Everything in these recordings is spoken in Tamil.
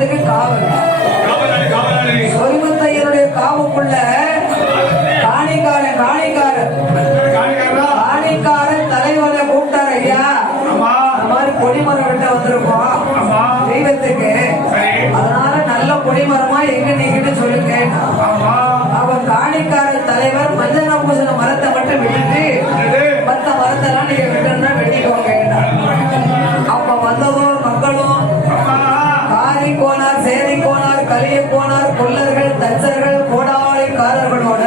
மரத்துக்கு காவல். சொரிமுத்தையனுடைய காவுக்குள்ள காணிக்காரன் தலைவரை கூப்பிட்டார். ஐயா, இந்த மாதிரி கொடிமரம் விட்ட வந்திருக்கோம் தெய்வத்துக்கு, அதனால நல்ல கொடிமரமா எங்க நீங்கன்னு சொல்லுங்க. அவன் காணிக்காரன் தலைவர் மஞ்சள் பூசண மரத்தை மட்டும் விட்டுட்டு மற்ற மரத்தெல்லாம் நீங்க விட்டுன்னா வெட்டிக்கோங்க. அப்ப வந்ததோர் மக்களும் காரி கோனார், சேரி கோனார், கலிய கோனார், கொல்லர்கள், தச்சர்கள், கோடாளிக்காரர்களோட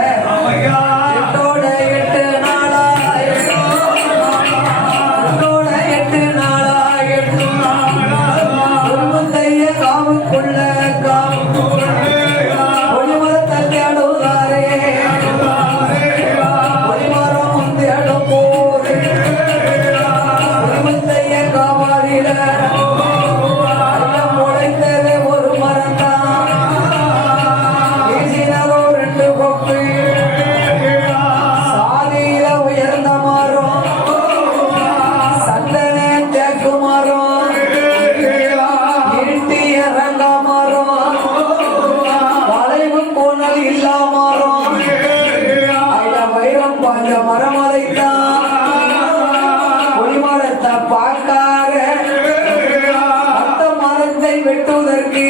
வெட்டுவதற்கு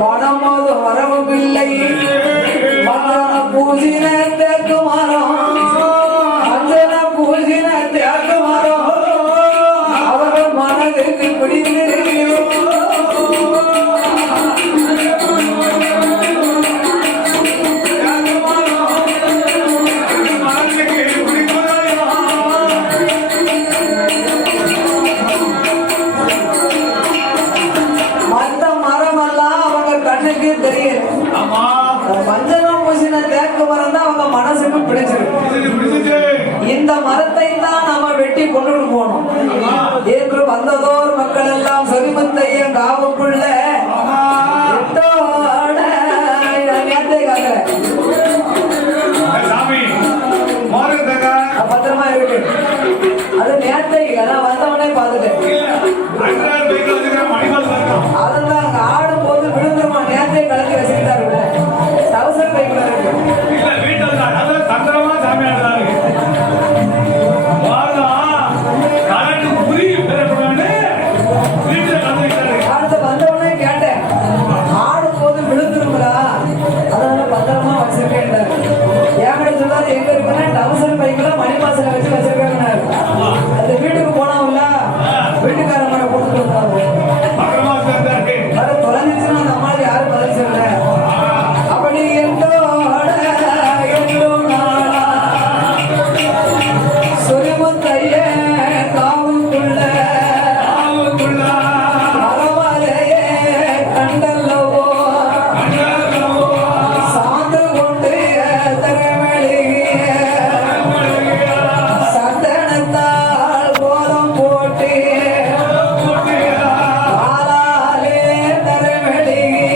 பணமோது வரவில்லை. பூசின தேக்கு மரம், அஞ்சன பூசின தேக்கு மரம் அவர்கள் மனதிற்கு பிடித்து மஞ்சனம் பூசின தேக்கு மரம் தான் அவங்க மனசுக்கு பிடிச்சிருக்கு. இந்த மரத்தை தான் நாம வெட்டி கொண்டு போனோம் என்று வந்ததோர் மக்கள் எல்லாம் சொரிமுத்தையன் காவுக்குள்ள பத்திரமா இருக்கு. அது நேத்தை வந்தவனே பாத்துட்டேன். அதுதான் அங்க ஆடும் போது விழுந்துருமா, நேத்தை கலந்து வச்சுக்கிட்டாரு. டவுசர் பைக்ல இருக்கு. வந்தவனே கேட்டேன், ஆடும் போது விழுந்துருங்களா, அதனால பத்திரமா வச்சிருக்கேன். ஏன் சொல்லாரு எங்க இருக்குன்னா டவுசர் பைக்ல மணிவாசல வச்சு வச்சிருக்காங்க. அந்த வீட்டுக்கு போனாவுல வீட்டுக்கார மேல போட்டுட்டு வந்தாரு. வர தொலைஞ்சிச்சுன்னா அந்த மாதிரி யாரும் பதில் சொல்ல. அப்படி சொரிமுத்தைய காவுக்குள்ள மரமலையே கண்டல்லவோ சாந்து கொண்டு சந்தனத்தால் கோலம் போட்டு ஆளாலே தரவெளியே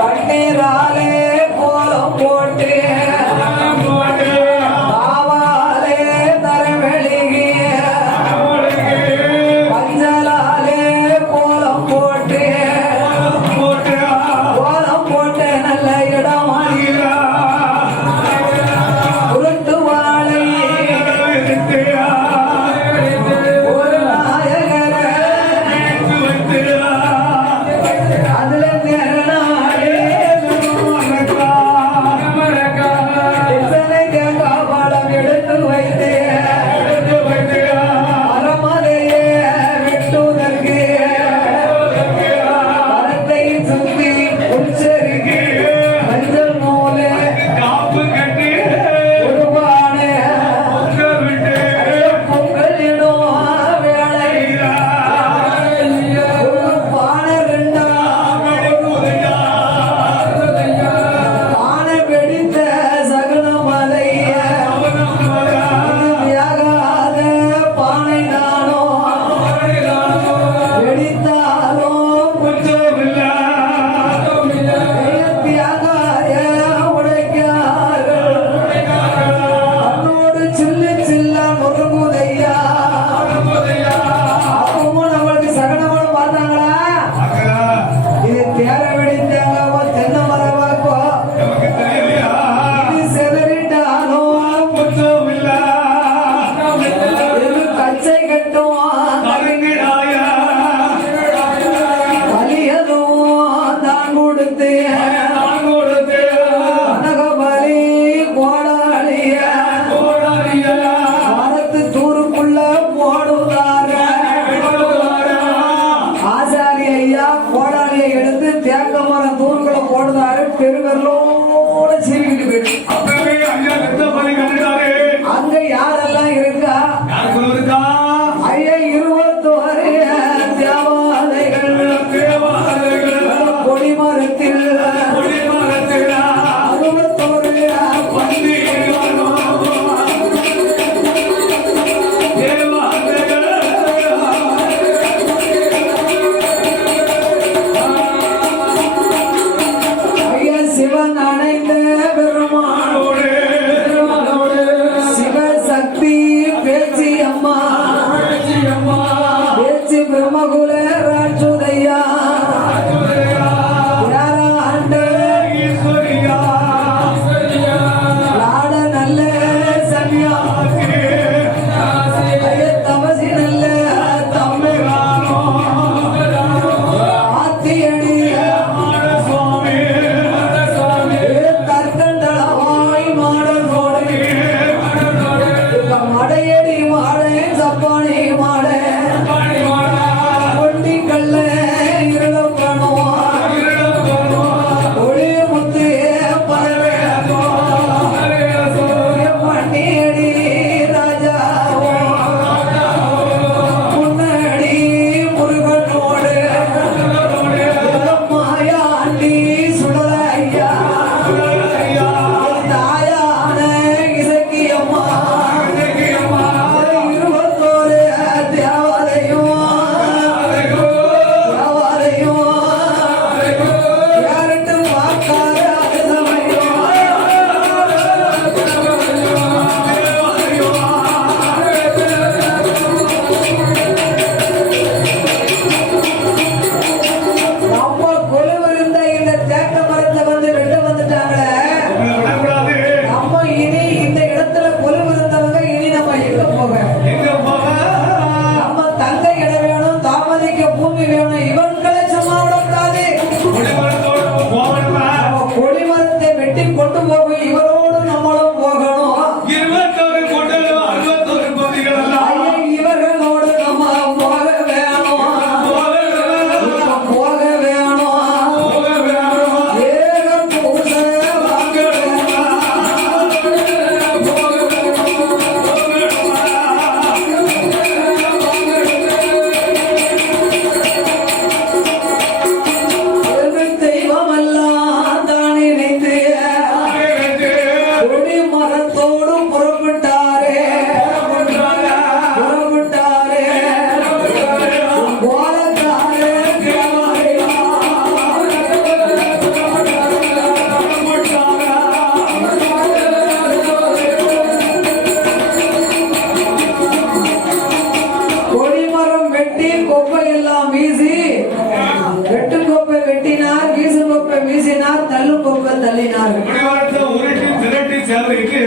பன்னீராலே கோலம் போட்டு ஆவாலே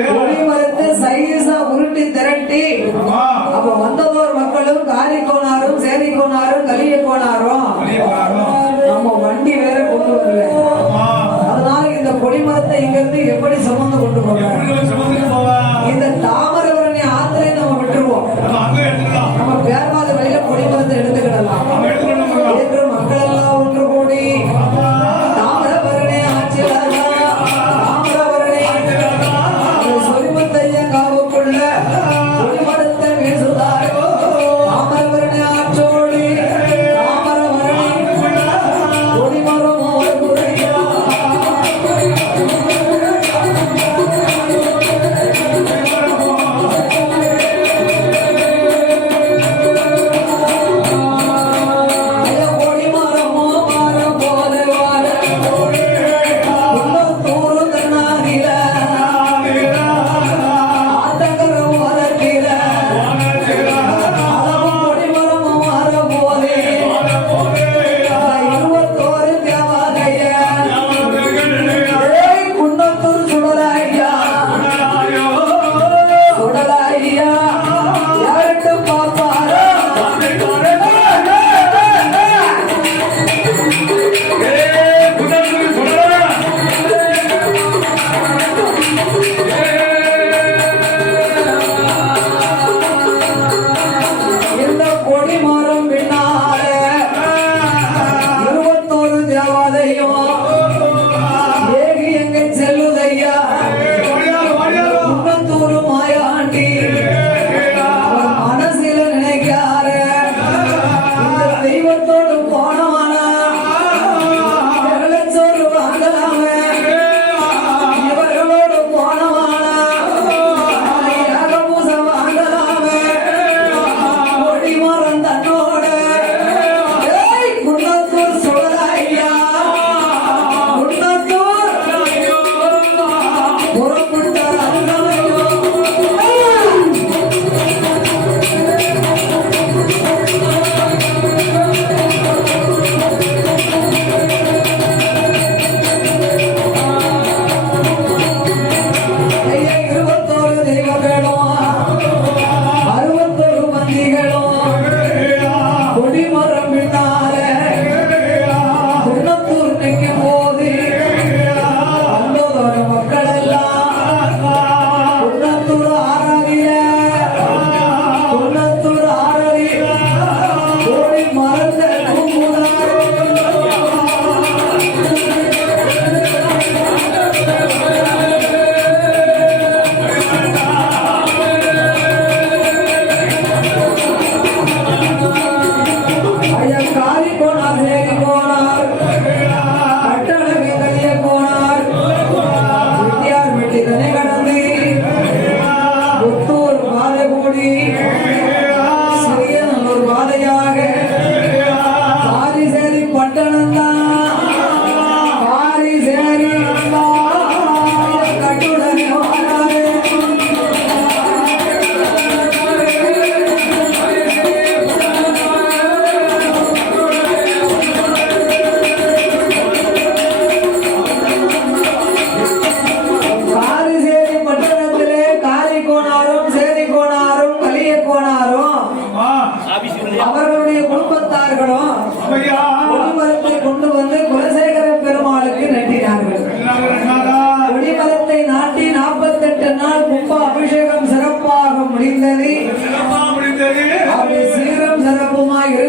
கொடிமரத்தை சைஸா உருட்டி திரட்டி அப்ப வந்ததோர் மக்களும் காரி கோனாரும் சேரி கோனாரும் கலிய கோனாரும் நம்ம வண்டி வேற கொண்டு வரல. அதனால இந்த கொடிமரத்தை இங்க இருந்து எப்படி சுமந்து கொண்டு போவாங்க? இந்த தாமரவரணி ஆத்திரை நம்ம விட்டுருவோம். நம்ம பேர்வாத வழியில கொடிமரத்தை எடுத்துக்கிடலாம் என்று மக்கள் எல்லாம் ஒன்று கூடி தாமரவரணி ஆட்சியாளர்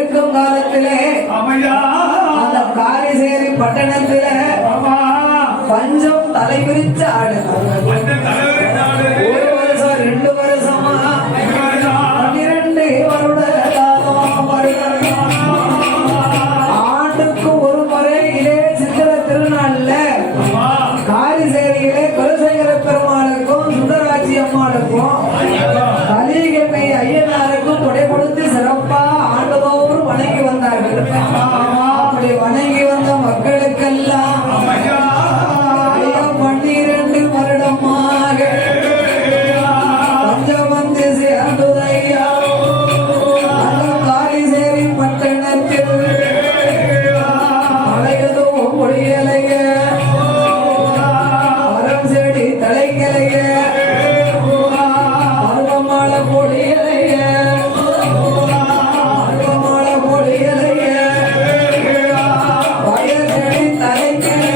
இருக்கும் காலத்திலே அந்த காரிசேரி பட்டணத்தில பஞ்சம் தலைவிரிச்ச ஆடு. 1 வருஷம் 2 வருஷமா 12 வருட ஆண்டுக்கு ஒரு முறை இதே சித்திர திருநாள்ல காரிசேரியிலே குலசேகர பெருமாளுக்கும் சுந்தராட்சி அம்மாளுக்கும் கலிகமை ஐயனாருக்கும் கொடை கொடுத்து சிறப்பா ஆண்டுதோறும் வணங்கி வந்தார்கள். அப்படி வணங்கி வந்த மக்களுக்கெல்லாம் 12 வருடமாக பஞ்சம் வந்து சேர்ந்துதையா. அந்த காரிசேரி பட்டணத்தில் அலையதும் ஒளியலைய மரம் செடி தலைக்கலைய அருவமால பொழியலைய அருவமால பொழியலைய வயல் செடி தலைக்கலைய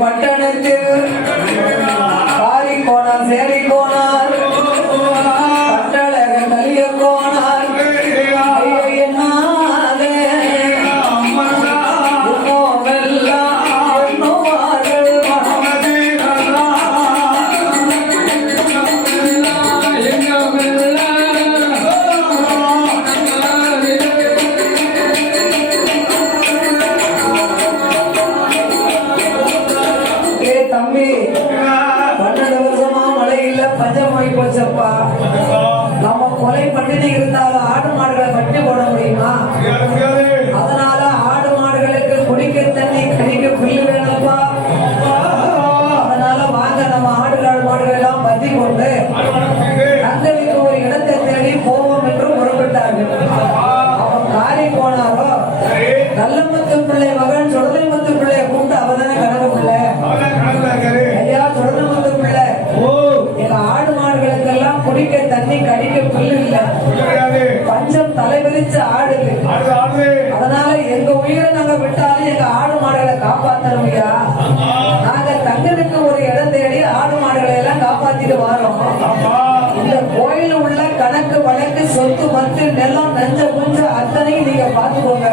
பட்டணத்தில் காரி கோணார் சேரி கோணார் கட்டழக கலிய கோணார் ஐயனாக தம்பி 12 வருஷமா மழை இல்ல, பஞ்சமாயி போச்சப்பா. நம்ம கொலை பட்டினி இருந்தாலும் ஆடு மாடுகளை பட்டி போட முடியுமா? அதனால ஆடு மாடுகளுக்கு குடிக்க தண்ணி கடிக்க புல்லு வேணும்ப்பா. அதனால வாங்க நம்ம மாடுகள் எல்லாம் பத்தி கொண்டு தங்களுக்கு ஒரு இடத்தை தேடி போவோம் என்று புறப்பட்டார்கள். அவன் காரி போனாரோ நல்லமுத்து பிள்ளை மகன் சுடலைமுத்து பிள்ளைய கூப்பிட்டு அவதானே கணக்கு பிள்ளை ஐயா சுடலைமுத்து பிள்ளை, எங்க ஆடு மாடுகளுக்கெல்லாம் குடிக்க தண்ணி கடிக்க புல்லு இல்ல, பஞ்சம் தலைவிரிச்ச ஆடுது. அதனால எங்க உயிரை நாங்க விட்டாலும் எங்க ஆடு மாடுகளை காப்பாத்தணும் ஐயா. நாங்க தங்களுக்கு ஒரு இடம் தேடி ஆடு மாடுகளை எல்லாம் காப்பாத்திட்டு வரோம். இந்த கோயில் உள்ள கணக்கு வழக்கு சொத்து மத்து நிலம் நஞ்ச புஞ்ச அத்தனையும் நீங்க பாத்துக்கோங்க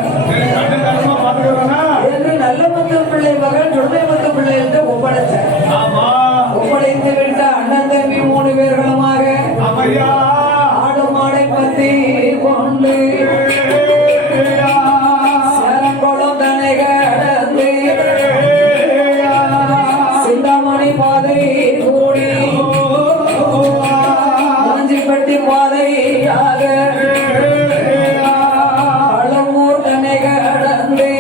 என்று நல்லமுத்து பிள்ளை மகன் சுடலைமுத்து பிள்ளை என்று ஒப்படைச்சார். ஒப்படைத்து விட்ட அண்ணன் தம்பி 3 பேர்களுமாக ஆடு மாடை பத்தி கொண்டு சேரங்குளம் தனை கடந்து சிந்தாமணி பாதை கூடி காஞ்சிப்பட்டி பாதையாக பழமூர் தனை கடந்து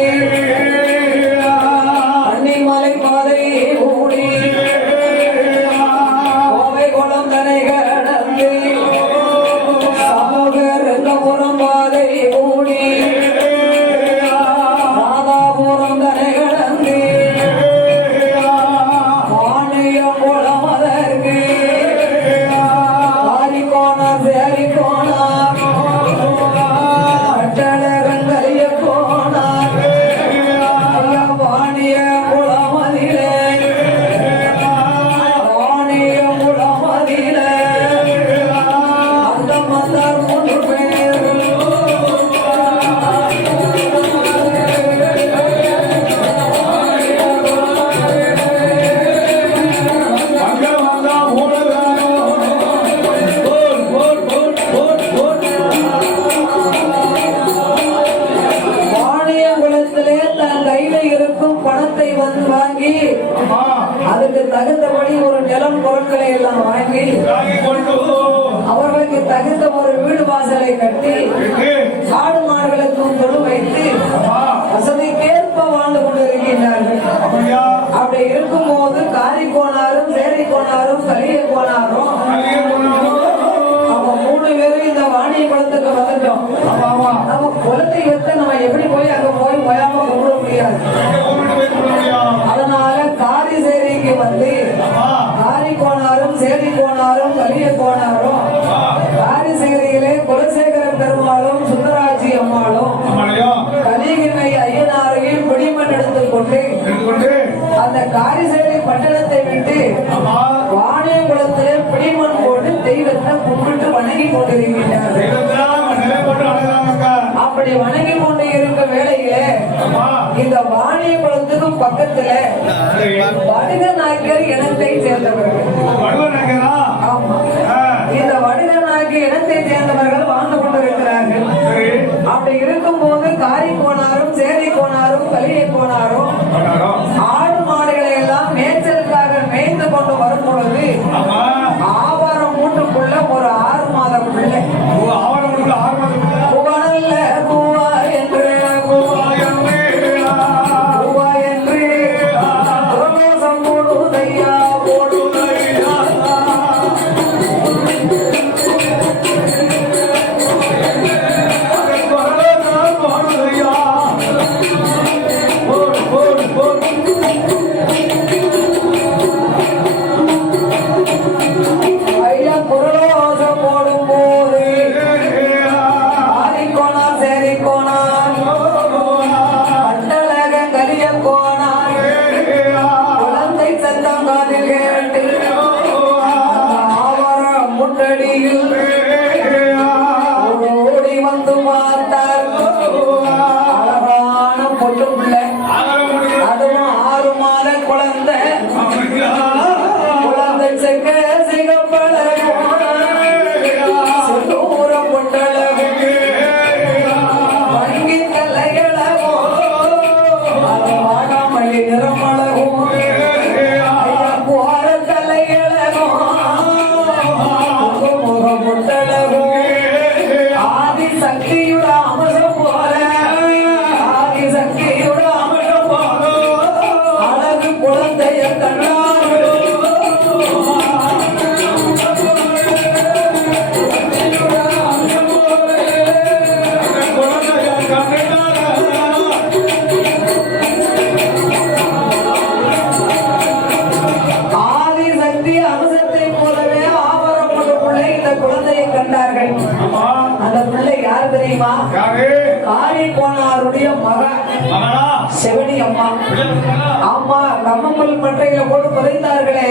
அன்னிமலை பாதை கூடி கோவை குளம் தனை கடந்து தகுந்தபடி ஒரு நிலம் பொருட்களை எல்லாம் வாங்கி அவர்களுக்கு தகுந்த ஒரு வீடு வாசலை கட்டி ஆடு மாடுகளுக்கும் தொழு வைத்து வசதிக்கேற்ப வாழ்ந்து கொண்டிருக்கின்றார்கள். அப்படி இருக்கும் போது காரி கோனாரும் சேரி கோனாரும் கலிய கோனாரும் அவங்க 3 பேரும் இந்த வாணிய குளத்துக்கு வந்துட்டோம். நம்ம குலதெய்வத்தை நம்ம எப்படி போய் அங்க போய் போயாம கும்பிட முடியாது. அதனால காரி சேரிக்கு வந்து காரி கோனாரும் சேரி கோனாரும் கலிய கோனாரும் காரி சேரியிலே குலசேகர பெருமாளும் சுந்தராட்சி அம்மாளும் கலிகிணை ஐயனாரையும் பிடிமண் எடுத்துக் கொண்டு அந்த காரிசேரி பட்டணத்தை விட்டு வாணிய குளத்திலே பிடிமண் போட்டு தெய்வத்தை கும்பிட்டு வணங்கி கொண்டிருக்கின்றார்கள். அப்படி வணங்கி கொண்டு இருக்க வேளையிலே இந்த வாணிய குளத்துக்கு பக்கத்துல வடுக நாயக்கர் இனத்தை சேர்ந்தவர்கள். ஆமா, இந்த வடுக நாயக்கர் இனத்தை சேர்ந்தவர்கள் வாழ்ந்து கொண்டிருக்கிறார்கள். அப்படி இருக்கும் போது காரி கோனாரும் சேரி கோனாரும் கலிய கோனாரும் ஆடு மாடுகளை எல்லாம் மேய்ச்சலுக்காக மேய்ந்து கொண்டு வரும் பொழுது ஆவாரம் மூட்டுக்குள்ள ஒரு 6 மாத பிள்ளை புகழல்ல பூவா என்று பிரதோஷம் போடுதையா போடுதையா ஓடி வந்து பார்த்தார் அழகான பொண்ணு பிள்ளை, அதுவும் 6 மாத குழந்தை. குழந்தை செக்க சிகப்பழகும் செந்தூர பொட்டழகும் வங்கி தலையழகும் வாடாமல்லி நிறமழகும் போற தலையழகும் ஆதிசக்தியுட அமசம் போல ஆதிசக்தியுட அமசம் போல அழகு குழந்தைய கண்ணாரு ஆதிசக்தி அம்சத்தை போலவே ஆபரப்பட்டுள்ள இந்த குழந்தையை கண்டார்கள். அந்த பிள்ளை யார் தெரியுமா? காரி கோனாருடைய மகன் செவனி அம்மா. அம்மா கம்மம்பல் மட்டையில போட்டு புதைத்தார்களே,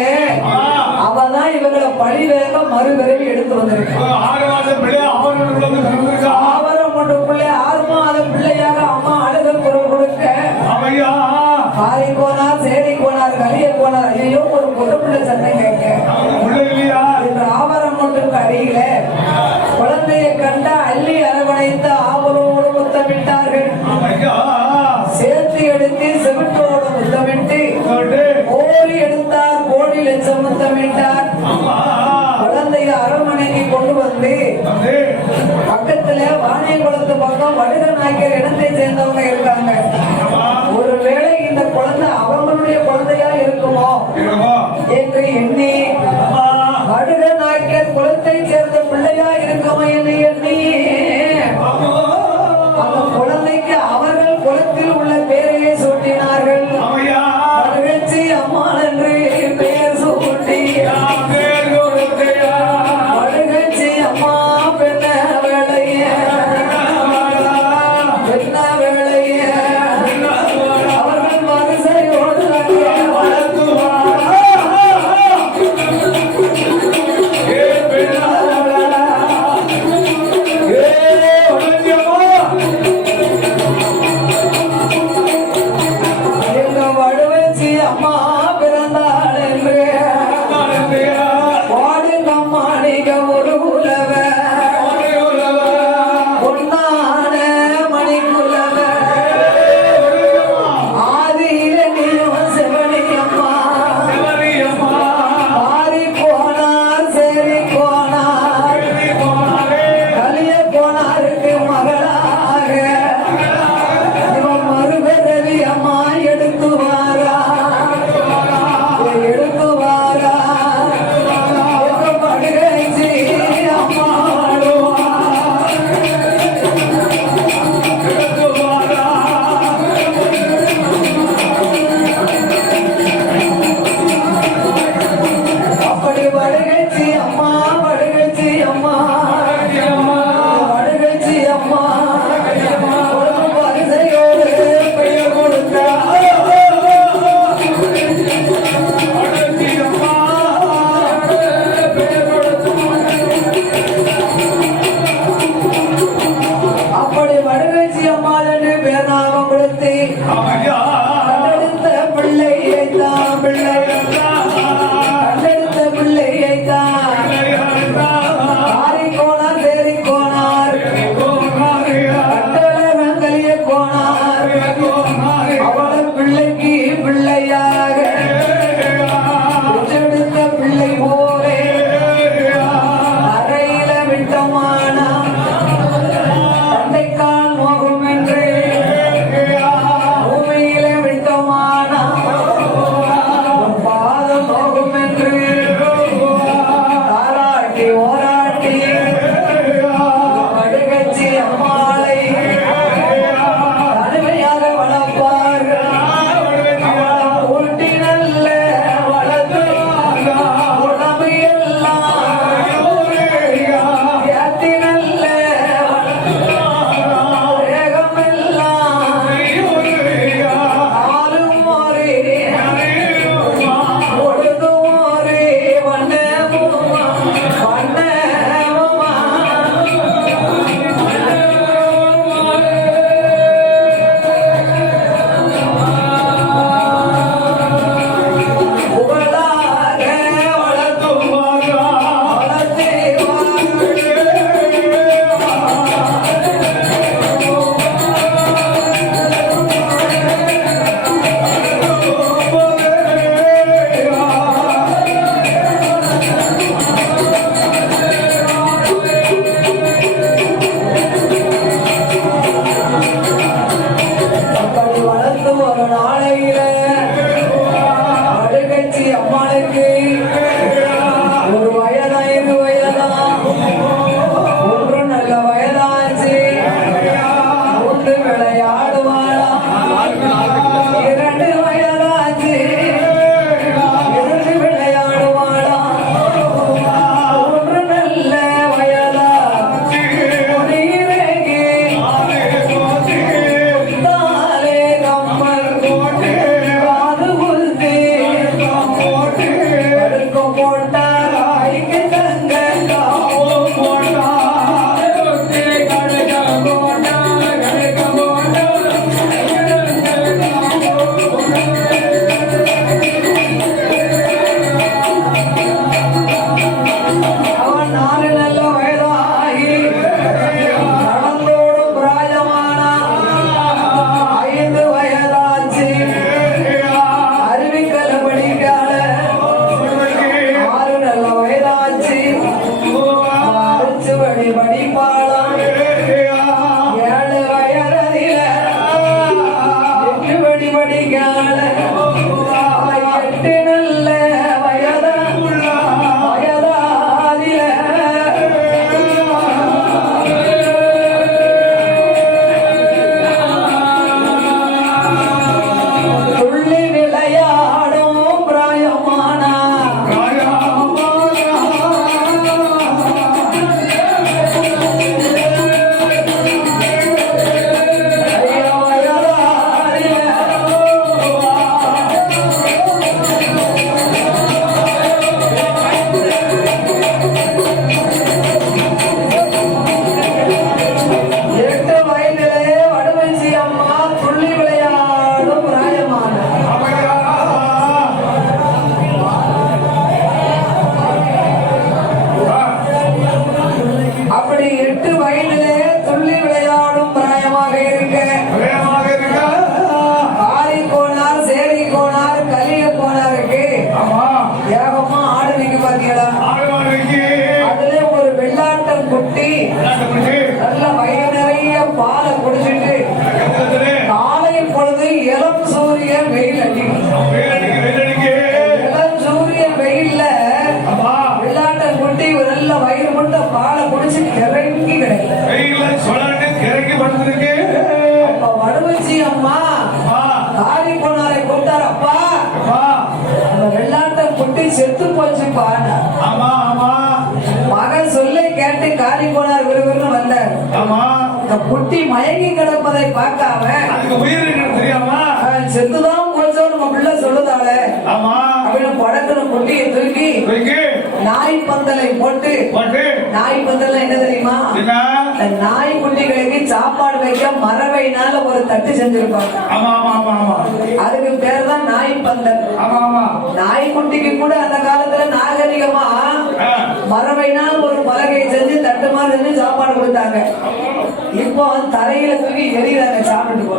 அவதான் இவங்களை பழிவேக மறுபிறவி எடுத்து வந்திருக்கு. ஆவரம் மட்டும் பிள்ளை 6 மாத பிள்ளையாக அம்மா அழுக குரல் கொடுக்க காரி கோனார் சேரி கோனார் கலிய கோனார் ஐயோ ஒரு பொது பிள்ளை சண்டை கேட்க ஆவரம் மட்டும் அருகில குழந்தையை கண்ட அள்ளி அரவணைத்து ஆவலோடு முத்தமிட்டார்கள். சேர்த்து எடுத்து செவிட்டோடு முத்தமிட்டு கோழி எடுத்தார், கோழி லட்சம் முத்தமிட்டார். குழந்தைய அரவணைக்கு கொண்டு வந்து பக்கத்துல வாணிய குளத்து பக்கம் வடுக நாயக்கர் இடத்தை சேர்ந்தவங்க இருக்காங்க. ஒருவேளை இந்த குழந்தை அவங்களுடைய குழந்தையா இருக்குமோ என்று எண்ணி வடுக நாயக்கர் குலத்தை சேர்ந்த பிள்ளையா இருக்குமோ என்று எண்ணி அந்த குழந்தைக்கு அவர்கள் குலத்தில் உள்ள பெயரையே சூட்டினார்கள். மகிழ்ச்சி அம்மா என்று பெயர் சூட்டி மகிழ்ச்சி அம்மா பெண்ண வேளைய பெண்ண வேளை நாமம் கொடுத்து கண்டெடுத்த பிள்ளையைத்தான் கண்டெடுத்த பிள்ளையைத்தான் ஆரிக்கோணார் தேரிக்கோணார் கண்டளவன் கலிய கோணார் அவள பிள்ளைக்கு பிள்ளையாக பெற்றெடுத்த பிள்ளை போலே அறையில விட்டமானா தந்தைக்கால் மோகம் என்று பூமியில விட்டமானா பாதம் மோகம் என்று தாராட்டி ஓராட்டி கடுகச்சி அம்மாளை தனிமையாக வளர்ப்பார்கள் ஊட்டி நல்ல வளர்ந்து உடம்பு எல்லாம் ஏத்தி நல்ல வேகமெல்லாம் ஆளும் ஒரே ஒழுதும் ஒரே வண்ணமுமா புகழாக வளர்த்தும் வளர்த்தேவா அப்படி வளர்த்து ஒரு நாளையில அடுகட்சி அம்மாளுக்கு ஒரு வயதா 5 வயதா ஒன்று நல்ல வயதாச்சு ஒன்று விளையாடுவாளா 2 வயதாச்சு 2 விளையாடுவாளா ஒன்று நல்ல வயதா நீரேகி தாலே கம்மல் காது குருதி கடுக்கம் போட்டார் ஐக்கு தங்க அவன் 4 நல்ல வயதாகி நடந்தோடும் பிராயமானா 5 வயதாச்சு அறிவிக்கல படிக்கால 6 நல்ல வயதாச்சு அரிச்சு வழி படிப்பாளாம் 7 வயதில 8 வழி படிக்கால 8 நல்ல துள்ளி விளையாடும் பிராயமானா செத்து போச்சுப்பா. ஆமா ஆமா. மகன் சொல்லை கேட்டு காரி போனார் விறுவிறுன்னு வந்தார். ஆமா. இந்த குட்டி மயங்கி கிடப்பதை பார்க்காம அதுக்கு உயிர் தெரியாம செத்துதான் போச்சோன்னு நம்ம பிள்ளை சொல்லுதாளே ஆமா அப்படின்னு படக்கணும் குட்டியை தூக்கி நாய் பந்தலை போட்டு நாய் பந்தல் என்ன தெரியுமா? நாய் குட்டிகளுக்கு சாப்பாடு வைக்க மரவையினால ஒரு தட்டு செஞ்சிருப்பாங்க. அதுக்கு பேர் தான் நாய் பந்தல். நாய் குட்டிக்கு கூட அந்த காலத்துல நாகரிகமா மரவையினால் ஒரு பலகையை செஞ்சு தட்டு மாதிரி செஞ்சு சாப்பாடு கொடுத்தாங்க. இப்போ தரையில தூக்கி எரியுறாங்க சாப்பிட்டு போ.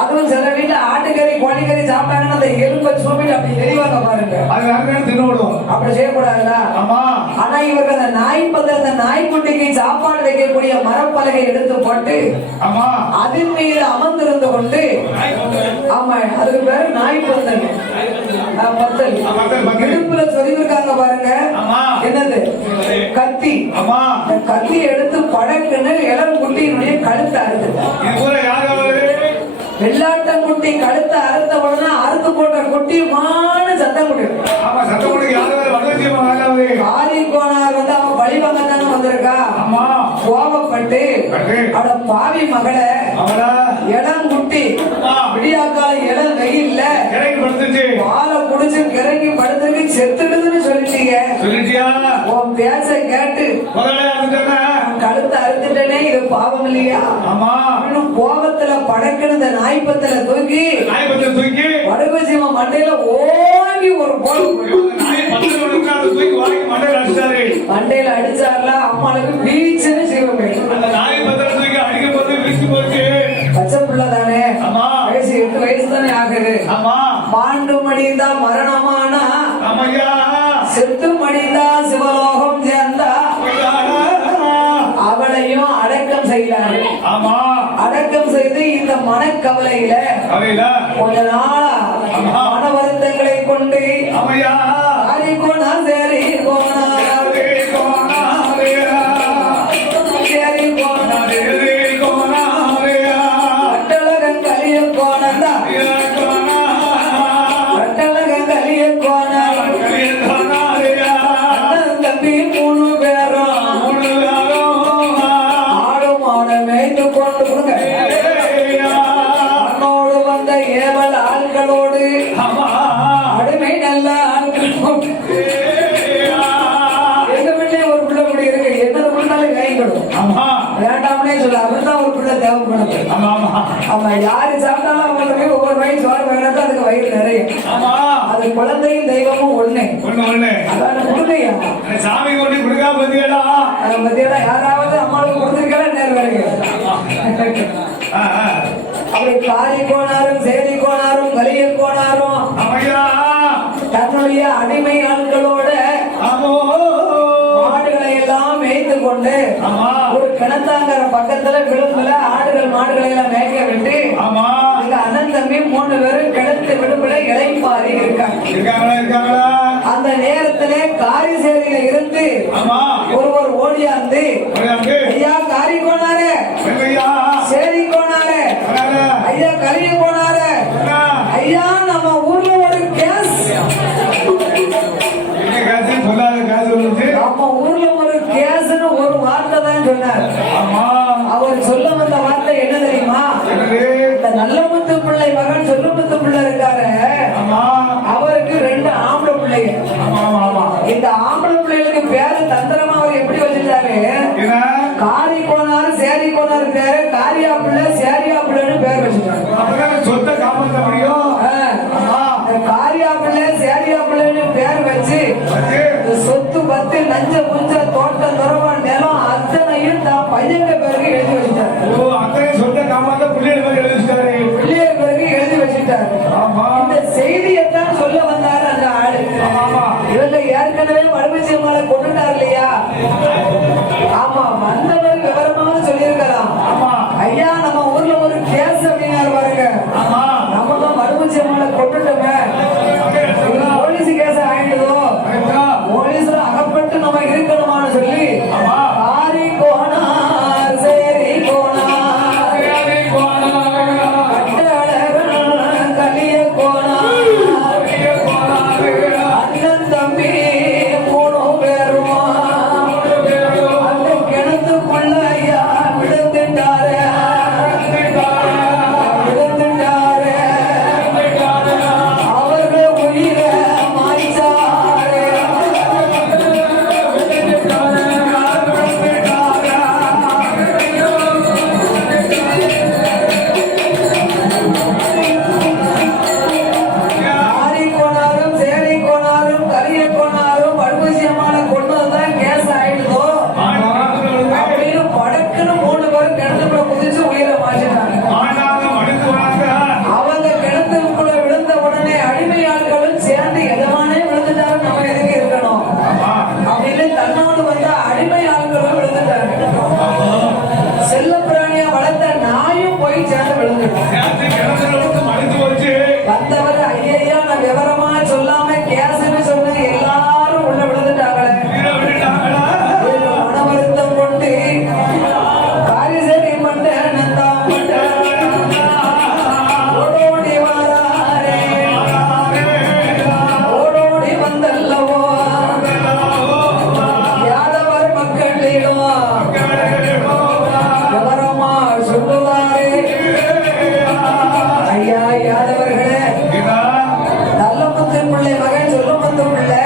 அதுவும் சில வீட்டுல ஆட்டுக்கறி கோழிக்கறி சாப்பிட்டாங்கன்னா அந்த எலும்பை சோப்பிட்டு அப்படி எரிவாங்க பாருங்க. அப்படி செய்யக்கூடாதுல்ல. ஆனா இவர்கள் அந்த நாய் பந்தல் அந்த நாய்க்குட்டிக்கு சாப்பாடு வைக்கக்கூடிய மரப்பலகை எடுத்து போட்டு அதன் மீது அமர்ந்திருந்து கொண்டு ஆமா அதுக்கு பேரு நாய் பந்தல். இடுப்புல சொல்லிருக்காங்க பாருங்க என்னது கத்தி. கத்தி எடுத்து படக்குன்னு இளம் குட்டியினுடைய கழுத்தை அறுத்து வெள்ளாட்டங்குட்டி கழுத்தை அறுத்த உடனே அறுத்து போட்ட குட்டி மான சத்தம் கொடுக்கும். காரிக்கோனார் வந்து அவன் பழிவாங்க தானே வந்திருக்கா. கோபப்பட்டு அவட பாவி மகளை இளங்குட்டி விடியாக்கால இளம் வெயில்ல பாலை குடிச்சு கிறங்கி படுத்துக்கு செத்துடுதுன்னு சொல்லிட்டீங்க. உன் பேச்ச கேட்டு கழுத்தை அறுத்துட்டேனே இது பாவம் இல்லையா? கோபத்துல படக்கிற நாய்ப்பத்தல தூக்கி வடுவசிவ மண்டையில ஓங்கி ஒரு மண்டையில அடிச்சார்ல அம்மாளுக்கு பீச்சுன்னு சிவமே. பச்சை பிள்ளை தானே வயசு 8 வயசு தானே ஆகுது. மாண்டு மடிந்தா மரணமானா செத்து மடிந்தா சிவலோகம் சேர்ந்தா அவளையும் அடக்கம் செய்யலாரு. அடக்கம் செய்து இந்த மனக்கவலையில கொஞ்ச நாளா மன வருத்தங்களை கொண்டு அரிகோனா சரி கோனா சரி கோனா அட்டழகன் கலிய கோனந்தா அட்டழகன் கலிய கோனா அண்ணன் தம்பி 3 பேரும் ஆடு மாடு மேய்த்து கொண்டு அண்ணோடு வந்த ஏவல் ஆள்களோடு அடிமை நல்ல ஆள்களோடு எங்க வீட்டிலே ஒரு பிள்ளை முடி இருக்கு. என்ன பிள்ளைனாலும் வாங்கிக்கணும் வேண்டாம்னே சொல்ல. அப்படிதான் ஒரு பிள்ளை தேவைப்படுது. ஆமா யாரு சாப்பிட்டாலும் அவங்களுக்கு ஒவ்வொரு வயசு சோறு வேணாதான் அதுக்கு வயிறு நிறைய. அது குழந்தையும் தெய்வமும் ஒண்ணு. அதான் கொடுமையா சாமி கொண்டு கொடுக்காம பத்தியடா யாராவது அம்மாவுக்கு கொடுத்துருக்கா நேர் வரைக்கும். அப்படி காரி கோணாரும் சேரி கோணாரும் கலிய கோணாரும் தன்னுடைய அடிமை ஆட்களோட மாடுகளை எல்லாம் மேய்த்து கொண்டு ஒரு கிணத்தாங்கர பக்கத்துல விளிம்புல ஆடுகள் மாடுகளை எல்லாம் மேய்க்க விட்டு எங்க அண்ணன் தம்பி 3 பேரும் கிணத்து விளிம்புல இளைப்பாரி இருக்காங்க. அந்த நேரத்திலே காரிசேரியில இருந்து ஒருவர் ஓடியாந்து ஐயா காரி கோணாரு சேரி கோணாரு ஐயா கலிய கோணாரு ஐயா நம்ம ஊர்ல ஒரு கேஸ் நம்ம ஊர்ல ஒரு கேஸ்னு ஒரு வார்த்தை தான் சொன்னார். அவர் சொல்ல வந்த வார்த்தை என்ன தெரியுமா? இந்த நல்லமுத்து பிள்ளை மகன் சொல்லுமுத்து பிள்ளை இருக்காரு அவருக்கு 2 ஆம்பளை பிள்ளைங்க. இந்த ஆம்பளை பிள்ளைகளுக்கு பேரு தந்திரமா அவர் எப்படி வச்சிருந்தாரு? காரி கோணாரு சேரி கோணாரு பேரு காரியா பிள்ளை சேரியா பிள்ளைன்னு பேர் வச்சிருக்காரு. சொத்தை காப்பாற்ற முடியும். காரியா பிள்ளை சேரியா பிள்ளைன்னு பேர் வச்சு சொத்து பத்து நஞ்ச புஞ்ச தோட்டம் துறவா நிலம் அத்தனையும் தான் பையங்க பேருக்கு எழுதி வச்சுட்டாரு. சொத்தை காப்பாற்ற பிள்ளைகள் பேருக்கு எழுதி வச்சுட்டாரு. இந்த செய்தியைத்தான் சொல்ல வந்தாரு அந்த ஆளு. இவங்க ஏற்கனவே வடுவசியம்மாளை கொண்டுட்டார் இல்லையா? ஆமா வந்தவர் விவரமாக சொல்லியிருக்கலாம். ஐயா நம்ம ஊர்ல ஒரு கேஸ் அப்படின்னாரு பாருங்க. நம்ம தான் வடுவசியம்மாளை கொண்டுட்டோமே போலீஸ் கேஸ் ஆயிடுதோ போலீஸ்ல அகப்பட்டு நம்ம இருக்கணுமான்னு சொல்லி காரி கோணா சேரி கோணா கலிய கோணா விழுந்துட்டோம். வந்தவர் ஐயா நான் விவரமா சொல்லாம கேசுன்னு சொன்ன எல்லாரும் உள்ள விழுந்துட்டாங்களே. மன வருத்தம் கொண்டு காரிசரி மண்டனம் தான் ஓடோடி வாராரே, ஓடோடி வந்தல்லவோ யாதவர் மக்களிடம் விவரமா சொல்லுவாரே. ஐயா யாதவர்களே, நல்லமுத்து பிள்ளை மகன் சொல்லுமுத்து பிள்ளை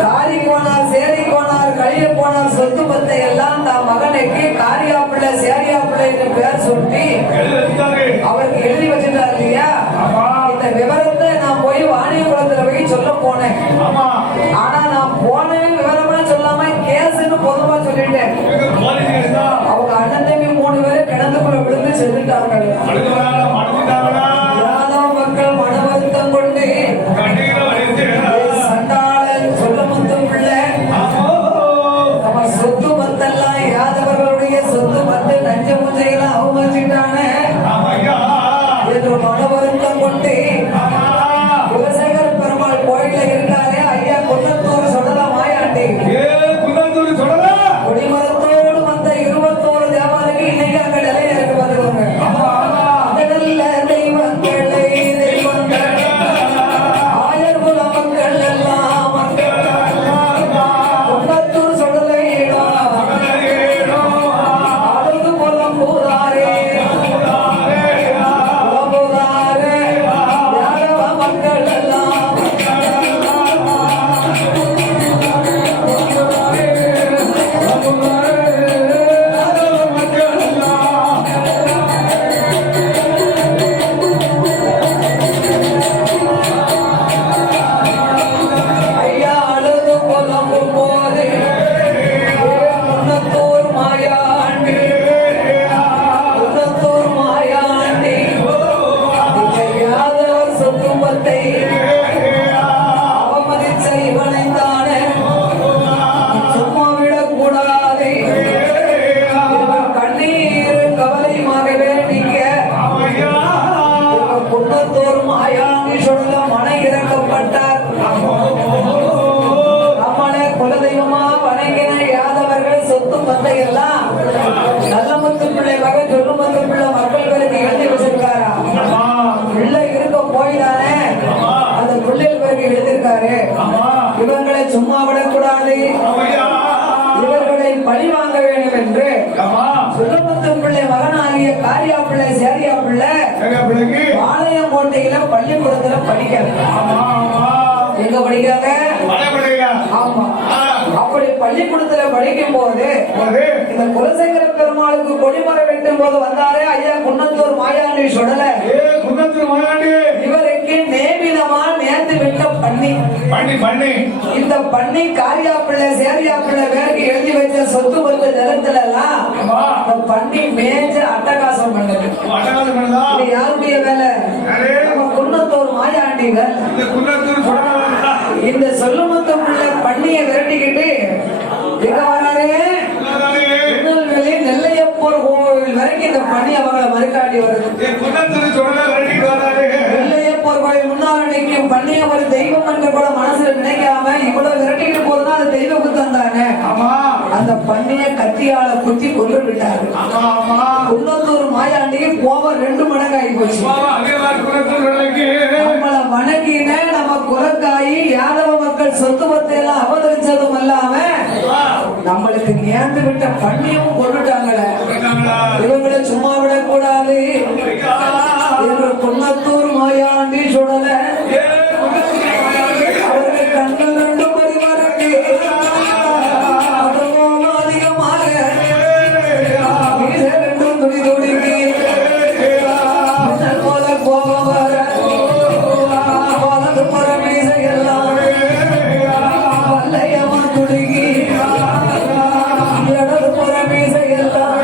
காரி போனார், சேரி போனார், கழிய போனார், சொத்து பத்தை எல்லாம் தான் மகனுக்கு காரியா பிள்ளை சேரியா பிள்ளைன்னு பேர் சொல்லி அவருக்கு எழுதி வச்சிருந்தார் இல்லையா. இந்த விவரத்தை நான் போய் வாணியகுளத்துல போய் சொல்ல போனேன். ஆனா நான் போனேன் விவரமா சொல்லாம கேஸ்ன்னு பொதுவா சொல்லிட்டேன். அவங்க அண்ணன் தம்பி 3 பேரும் கிணத்துக்குள்ள விழுந்து செத்துட்டார்கள். யாதவ மக்கள் மன வருத்தம் கொண்டு சண்டாளன் சொல்லமுத்து பிள்ளை நம்ம சொத்து மத்தெல்லாம் யாதவர்களுடைய சொத்து மத்து நஞ்ச முஞ்சையெல்லாம் அவமதிச்சிட்டானே என்று மன வருத்தம் கொண்டு குலசேகர பெருமாள் கோயில இருக்காரே ஐயா குன்னத்தூர் சொடல மாயாண்டி கொடிமரத்தோடு வந்த 21 தேவாலயம் இன்னைக்கு அங்க நிலைய இருக்கு பாத்துக்கோங்க. நல்ல தெய்வங்களை தெய்வங்கள் ஆயர் குல மக்கள் எல்லாம் மக்கள் குன்னத்தூர் சொடலை அழுது குலம் போதாரே போதாரே யாதவ மக்கள் எல்லாம் ஐயா அழுது புலம்பும் போது குன்னத்தூர் மாயாண்டி, குன்னத்தூர் மாயாண்டி யாதவர் சொத்தும்பத்தை அவமதிச்ச இவனைத்தானே சும்மா விடக்கூடாது. கண்ணீர் கவலையுமாகவே நீங்க குன்னத்தூர் மாயாண்டி சொல்ல மன இறக்கப்பட்டார். நம்மளே குலதெய்வமா வணங்கின யாதவர்கள் சொத்து பந்தையெல்லாம் நல்லமுத்து பிள்ளை மகன் சொல்லுமுத்து பிள்ளை மக்களுக்கு எழுதி வச்சிருக்காரா. பிள்ளை இருக்க போய் தானே அந்த பிள்ளைகளுக்கு எழுதியிருக்காரு. இவங்களை சும்மா விடக்கூடாது, இவர்களை பழி வாங்க வேண்டும் என்று சொல்லுமுத்து பிள்ளை மகனாகிய காரியா பிள்ளை சேரியா பிள்ளை பாளையங்கோட்டையில பள்ளிக்கூடத்துல படிக்கிறாங்க. எங்க படிக்கிறாங்க? ஆமா. அப்படி பள்ளிக்கூடத்துல படிக்கும் போது இந்த குலசேகர பெருமாளுக்கு கொடிமரம் வெட்டும் போது வந்தாரே ஐயா குன்னத்தூர் மாயாண்டி சொடல. இவருக்கு நேமிதமா நேர்ந்து விட்ட பண்ணி இந்த பண்ணி காரியா பிள்ளை சேரியா பிள்ளை பேருக்கு எழுதி வச்ச சொத்து பத்து நிலத்துல எல்லாம் இந்த பண்ணி மேய்ஞ்ச அட்டகாசம் பண்ணது. இது யாருடைய வேலை? நம்ம குன்னத்தூர் மாயாண்டிகள். இந்த சொல்லுமுத்து பிள்ளை பண்ணியை விரட்டிக்கிட்டு எங்க வராரு? திருநெல்வேலி நெல்லையப்பர் கோவில் வரைக்கும் இந்த பண்ணி அவங்களை மறுக்காட்டி வருது. நெல்லையப்பர் கோயில் முன்னாள் நிற்கும் பண்ணிய ஒரு தெய்வம் என்று கூட மனசுல நினைக்காம இவ்வளவு விரட்டிக்கிட்டு போதுன்னா அது தெய்வ குத்தம் தானே. அந்த பண்ணிய கத்தியால குத்தி கொண்டு விட்டாரு. குன்னத்தூர் மாயாண்டிக்கு கோபம் 2 மடங்கு ஆகி போச்சு. நம்மள வணங்கின நம்ம குலக்காயி யாதவ மக்கள் சொத்து பத்தை எல்லாம் அபகரிச்சதும் இல்லாம நம்மளுக்கு நேர்ந்து விட்ட பண்ணியும் கொண்டுட்டாங்களே. இவங்களை சும்மா விடக்கூடாது என்று குன்னத்தூர் மாயாண்டி சுடல. அவர்கள் கண்கள் 2 பரிவாரக்கு அதுவும் அதிகமாக துடி துடிக்கு போல கோபம் வர வலது புற மீசையெல்லாம் வல்லையமா துடுங்கி இடது புற மீசையெல்லாம்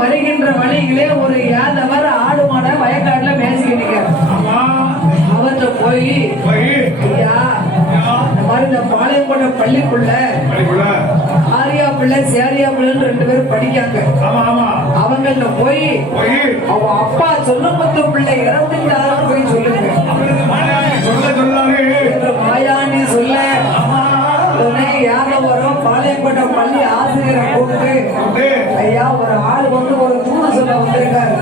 வருகின்ற வழியிலே ஒரு யாதவர் ஆடு மாட வயக்காட்டுல மேய்ச்சிக்கிட்டு அவர்கிட்ட போய் ஐயா இந்த மாதிரி இந்த பாளையங்கோட்டை பள்ளிக்குள்ள ஆரியா பிள்ளை சேரியா பிள்ளைன்னு 2 பேரும் படிக்காங்க. அவங்கள்ட்ட போய் அவ அப்பா சொல்லுமுத்து பிள்ளை இறந்துட்டாருன்னு போய் சொல்லுங்க. மாயாண்டி சொல்ல உடனே யாரும் வரும். பாளையங்கோட்டை பள்ளி ஆசிரியரை கூப்பிட்டு ஐயா ஒரு ஆள் வந்து ஒரு தூது சொல்ல வந்திருக்காரு.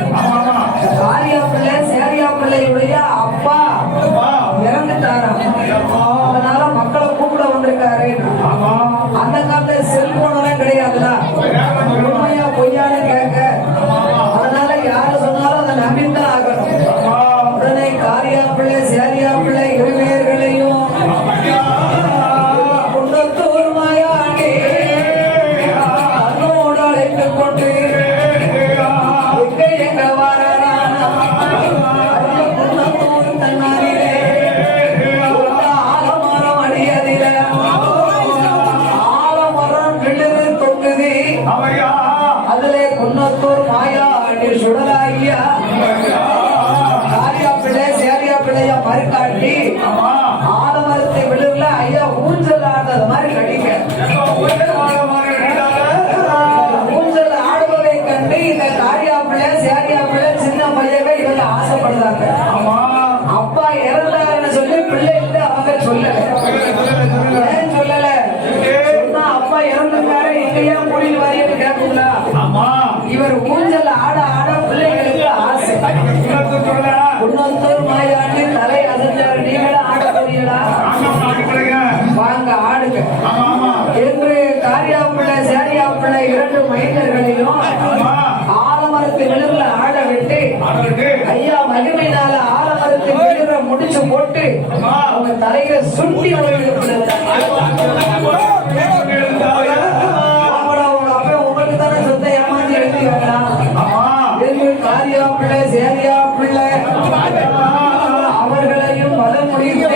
ஆரியா பிள்ளை சேரியா பிள்ளையுடைய அப்பா இறந்துட்டாராம். அதனால மக்களை கூப்பிட வந்திருக்காரு. அந்த காலத்துல செல்போன் எல்லாம் கிடையாதுல, உண்மையா பொய்யான்னு கேட்க. அதனால யாரு சொன்னாலும் அதை நம்பித்தான் ஆகணும். உடனே காரியா பிள்ளை சேரியா பிள்ளை 2 பேர்களையும் குன்னத்தூர் மாயாண்டி தன்னோடு அழைத்து கொண்டு எங்க வரான குன்னத்தூர் தன்னாரிலே ஆலமரம் அடியதில ஆலமரம் கிளிறு தொங்குதி அதிலே குன்னத்தூர் மாயாண்டி சுடலாகியா காரியா பிள்ளை சேரியா பிள்ளைய மறுக்காட்டி ஆலமரத்தை விழுல ஐயா ஊஞ்சல் ஆடுறது மாதிரி கடிக்க. ஊஞ்சல் ஆடுவதை கண்டு இந்த காரியா பிள்ளை சேரியா பிள்ளை சின்ன பையவே இவங்க ஆசைப்படுறாங்க. அப்பா இறந்தாருன்னு சொல்லி பிள்ளைகிட்ட அவங்க சொல்லல. ஏன் சொல்லல? சொன்னா அப்பா இறந்துட்டாரு எங்கேயா கூட்டிட்டு வரையன்னு கேட்குங்களா? இவர் ஊஞ்சல் ஆட ஆட பிள்ளைகளுக்கு ஆசை. குன்னத்தூர் மாயாண்டி தலை அசைஞ்சாரு. நீங்களும் ஆடக்கூடியடா, வாங்க ஆடுங்க என்று காரியா பிள்ளை சேரியா பிள்ளை 2 மைந்தர்களையும் ஆலமரத்து விழுல ஆட விட்டு ஐயா மகிமையினால ஆலமரத்து விழுற முடிச்சு போட்டு அவங்க தலையில சுண்டி உங்களுக்கு தானே சொத்தை ஏமாத்தி எழுதி வைக்கலாம் என்று காரியா பிள்ளை சேரியா பிள்ளை அவர்களையும் மதம் முடித்து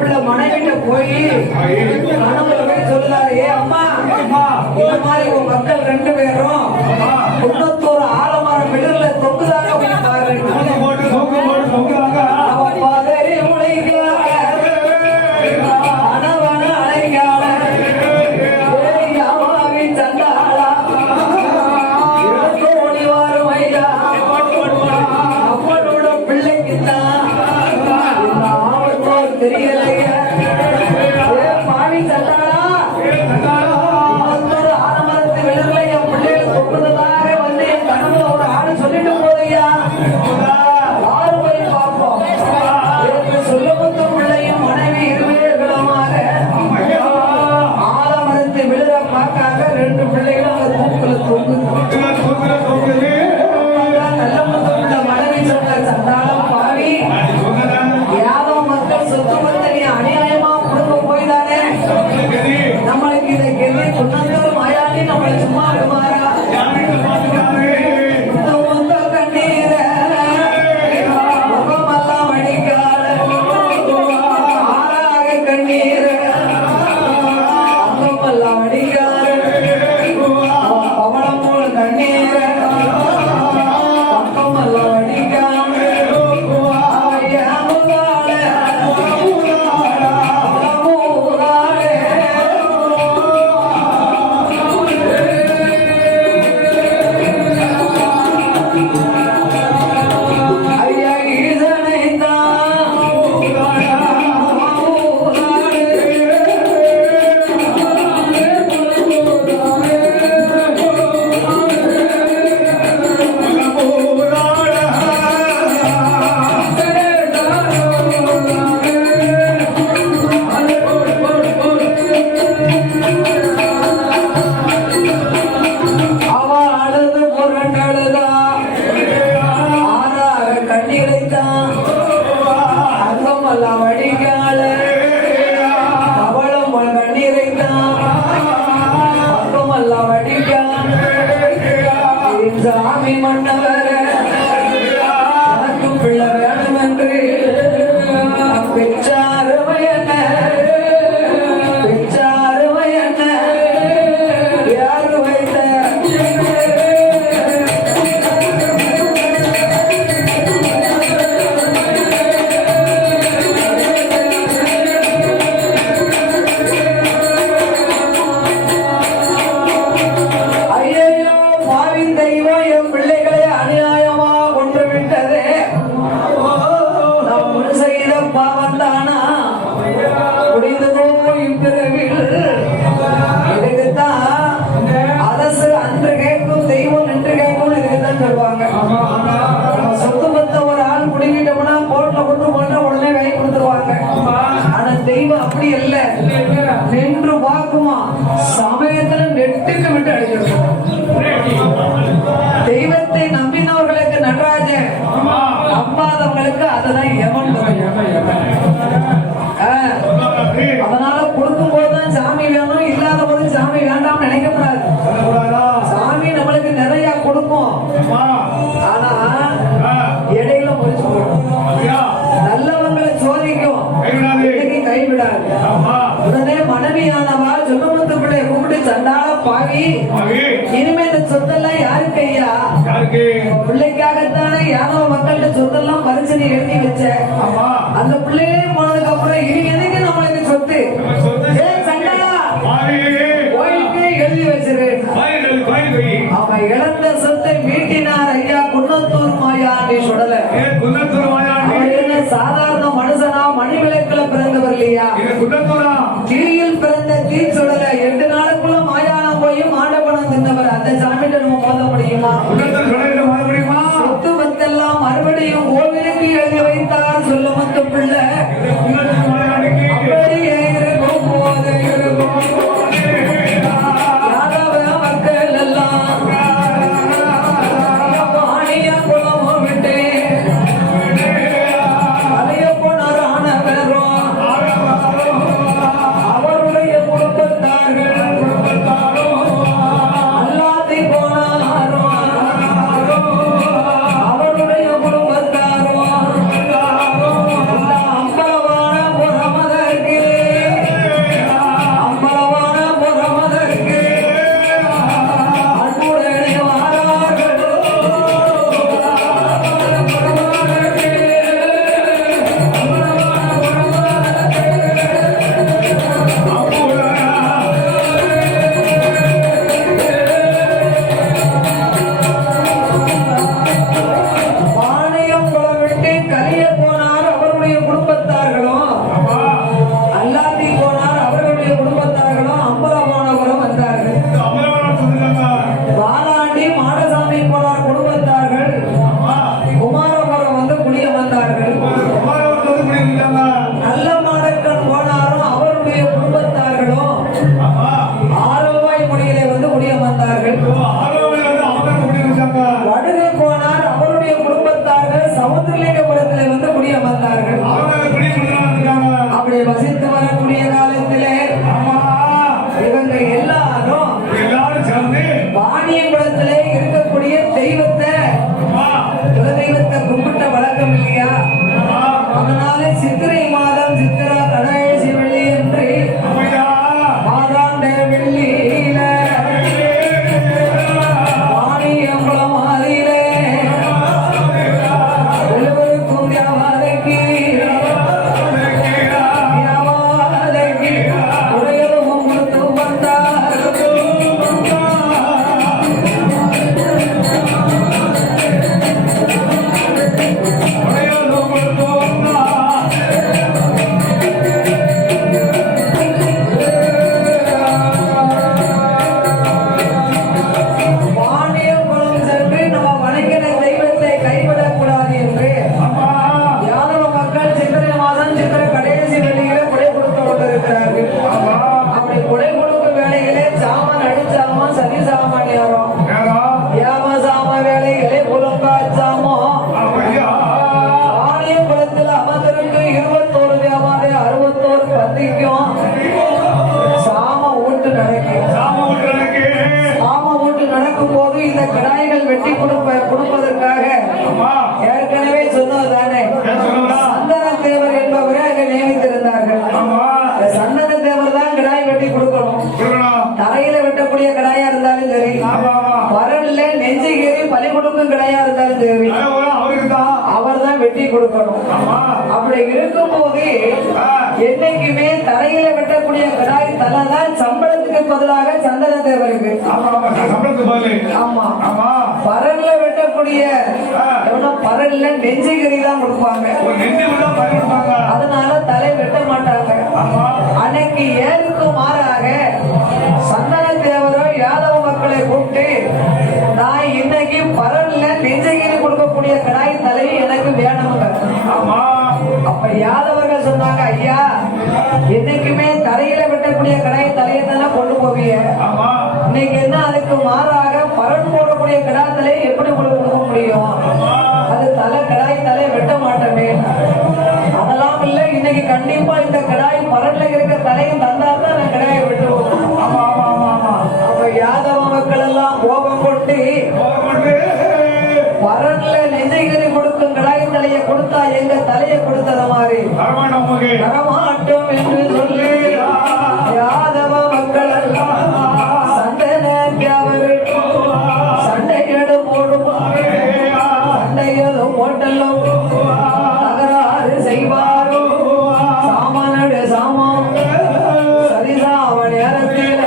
பிள்ளை மனைவிட்ட போய் கணவர் போய் சொல்லுறாரு, ஏ அம்மா இந்த மாதிரி உங்க மக்கள் 2 பேரும் குன்னத்தூர் ஆலமரம் விழுல தொங்குதாங்க போய் பாரு. பதறி உழைக்கிறாங்க கணவன அழைக்கால சண்டாளா ஓடி வாரும் ஐயா அவனோட பிள்ளைக்குத்தான் ஆபத்தோர் தெரியலையா பாவி சண்டாளா ஆலமரத்து விழுல என் நினைக்கப்படாது. சாமி நம்மளுக்கு நிறைய கொடுக்கும், ஆனா இடையில முடிச்சு போடும். நல்லவங்களை சோதிக்கும், கைவிடாது. உடனே மனைவியானவா சுண்ணமுத்து பிள்ளைய கூப்பிட்டு சண்டால பாவி, இனிமே இந்த சொத்தெல்லாம் யாருக்கு ஐயா? பிள்ளைக்காகத்தானே யாதவ மக்கள்கிட்ட சொத்தெல்லாம் பரிசனை எழுதி வச்ச. அந்த பிள்ளைகளே போனதுக்கு அப்புறம் இனி எதுக்கு நம்மளுக்கு சொத்து? கோயிலுக்கு எழுதி வச்சிருக்கேன். அவன் இழந்த சொத்தை மீட்டினார் ஐயா குன்னத்தூர் மாயாண்டி சுடல. சாதாரண மனுஷனா மணி விளக்குல பிறந்தவர் இல்லையா? தீயில் பிறந்த தீ சுடல. 8 நாளுக்குள்ள மாயானம் போய் மாண்டபனம் தின்னவர். அந்த சாமிகிட்ட நம்ம போத முடியுமா? சொத்து வத்தெல்லாம் மறுபடியும் கோவிலுக்கு எழுதி வைத்தார் சொல்ல மத்த பிள்ளை. அப்படியே இருக்கும் போது இருக்கும் யாதவ மக்கள் எல்லாம் பாணிய குளமும் விட்டு அலைய போனாரான பெறும் அவருடைய குடும்பத்தார்கள் அல்லாதி போனாரோ அவருடைய குடும்பத்தாரோ அம்பலவான புறமதற்கு அம்பலவான புறமதற்கு அன்புடனே வாரார்கள். பாளையம் குளம் விட்டு கலிய போனார் அவருடைய குடும்பத்தார்களும் அல்லாதி போனார் அவர்களுடைய குடும்பத்தார்களும் அம்பலவானபுரம் வந்தார்கள். வாலாண்டி மாடசாமி போனார் குடும்பத்தார்கள் குமாரபுரம் வந்து குடிய வந்தார்கள். நல்ல மாடக்கன் போனாரும் அவருடைய குடும்பத்தார்களும் ஆரோவாய் முடியிலே வந்து குடிய வந்தார்கள். வடுகை போனார் அவருடைய குடும்பத்தார்கள் சமுத்திரலிங்கபுரத்திலே வந்து குடிய வந்தார்கள். அப்படி வசித்து வரக்கூடிய காலத்திலே இவங்க எல்லாரும் வாணியங்குளத்திலே இருக்கக்கூடிய தெய்வத்தை குலதெய்வத்தை கும்பிட்ட வழக்கம் இல்லையா? அதனால சித்திரை மாதம் சித்திரா கணேசி வெள்ளி என்று மாதாண்ட வெள்ளியில வாணியங்குளம் ஆதியிலே எழுவருக்கும் வியாபாரக்கு உடையதும் கொடுத்து வந்தார். வாணியங்குளம் சென்று நம்ம வணங்கின தெய்வத்தை கைவிடக்கூடாது என்று யாதவ மக்கள் சித்திரை மாதம் சித்திரை கடைசி வேளையிலே கொடை கொடுத்து கொண்டிருக்கிறார்கள். அப்படி கொடை கொடுக்கும் வேளையிலே சாமன் அடிச்சாம சதி சாமானியாரம் யாம சாம வேளையிலே புலங்காச்சாமோ வாணியங்குளத்தில் அமர்ந்திருந்து 21 வியாபாரி 61 பந்திக்கும் சாம ஊட்டு நடக்கும். சாம ஊட்டு நடக்கும் போது இந்த கிடாய்கள் வெட்டி கொடுப்பதற்காக ஏற்கனவே சொன்னதுதானே சந்தன தேவர் என்பவரை அங்கே நியமித்திருந்தார்கள். இந்த சந்தன தேவர் தான் கிடாய் வெட்டி கொடுக்கணும். தரையில வெட்டக்கூடிய கிடாயா இருந்தாலும் சரி, வரல்ல நெஞ்சுகேறி பலி கொடுக்கும் கிடாயா இருந்தாலும் சரி, அவர் தான் வெட்டி கொடுக்கணும். அப்படி இருக்கும் போது என்னைக்குமே தரையில வெட்டக்கூடிய கிடாய் தலை தான் சம்பளத்துக்கு பதிலாக சந்தன தேவருக்கு. ஆமா, பரல்ல வெட்டக்கூடிய பரல்ல நெஞ்சுகறி தான் கொடுப்பாங்க. அதனால தலை வெட்ட மாட்டாங்க. அன்னைக்கு ஏருக்கு மாறாக சந்தன தேவரோ யாதவ மக்களை கூப்பிட்டு நான் இன்னைக்கு பரல்ல நெஞ்சகிரி கொடுக்கக்கூடிய கடாய் தலை எனக்கு வேணுங்க. அப்ப யாதவர்கள் சொன்னாங்க, ஐயா என்னைக்குமே தரையில வெட்டக்கூடிய கடாய் தலையை தானே கொண்டு போவீங்க, இன்னைக்கு என்ன அதுக்கு மாறாக பரன் போடக்கூடிய கடா தலையை எப்படி கொடுக்க முடியும்? அது தலை கடாய் தலையை வெட்ட மாட்டோமே. அதெல்லாம் இல்ல, இன்னைக்கு கண்டிப்பா இந்த கடாய் பரன்ல இருக்க தலையும் தந்தாதான் நான் கடாயை வெட்டுவோம். அப்ப கோபம் கொண்டு வரன்ல நெஞ்சைகளை கொடுக்கும் கடாய் தலையை கொடுத்தா எங்க தலையை கொடுத்தத மாதிரி வரமாட்டோம் என்று சொல்லி யாதவ மக்கள் சண்டை சண்டையடு போடும் சண்டையதும் ஓட்டலும் தகராறு செய்வாரோ சாமனடு சாமம் சரிசாம நேரத்தில்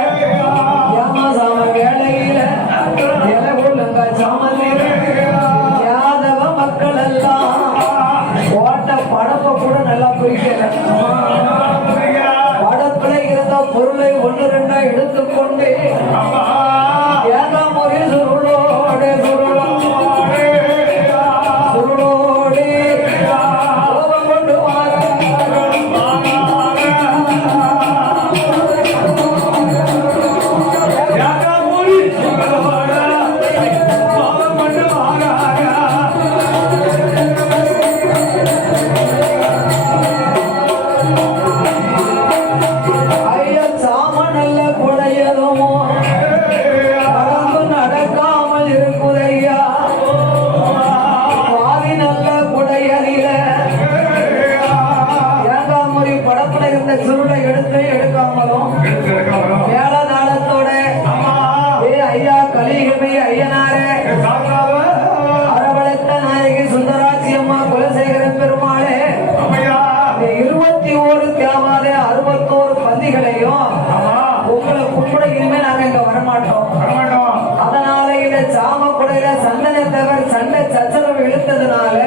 யமசாம வேளையில எலகுலங்க சாமந்திர யாதவ மக்கள் எல்லாம் ஓட்ட படப்ப கூட நல்லா பிடிக்கல படத்துல இருந்த பொருளை ஒன்று ரெண்டா எடுத்துக்கொண்டு ஏகாமொழி சுருளோடு சுருளோடு கோபம் கொண்டு சுருளை எடுத்து எடுக்காமலும் மேலதாளத்தோட ஐயா கலிகமை ஐயனாரே அரவழைத்த நாயகி சுந்தராட்சி அம்மா குலசேகர பெருமாளே 21 தேவாலய 61 பந்திகளையும் உங்களை கும்பிட இனிமே நாங்க இங்க வரமாட்டோம். அதனால இந்த சாம குடையில சந்தன தவிர சண்டை சச்சரவு இழுத்ததுனால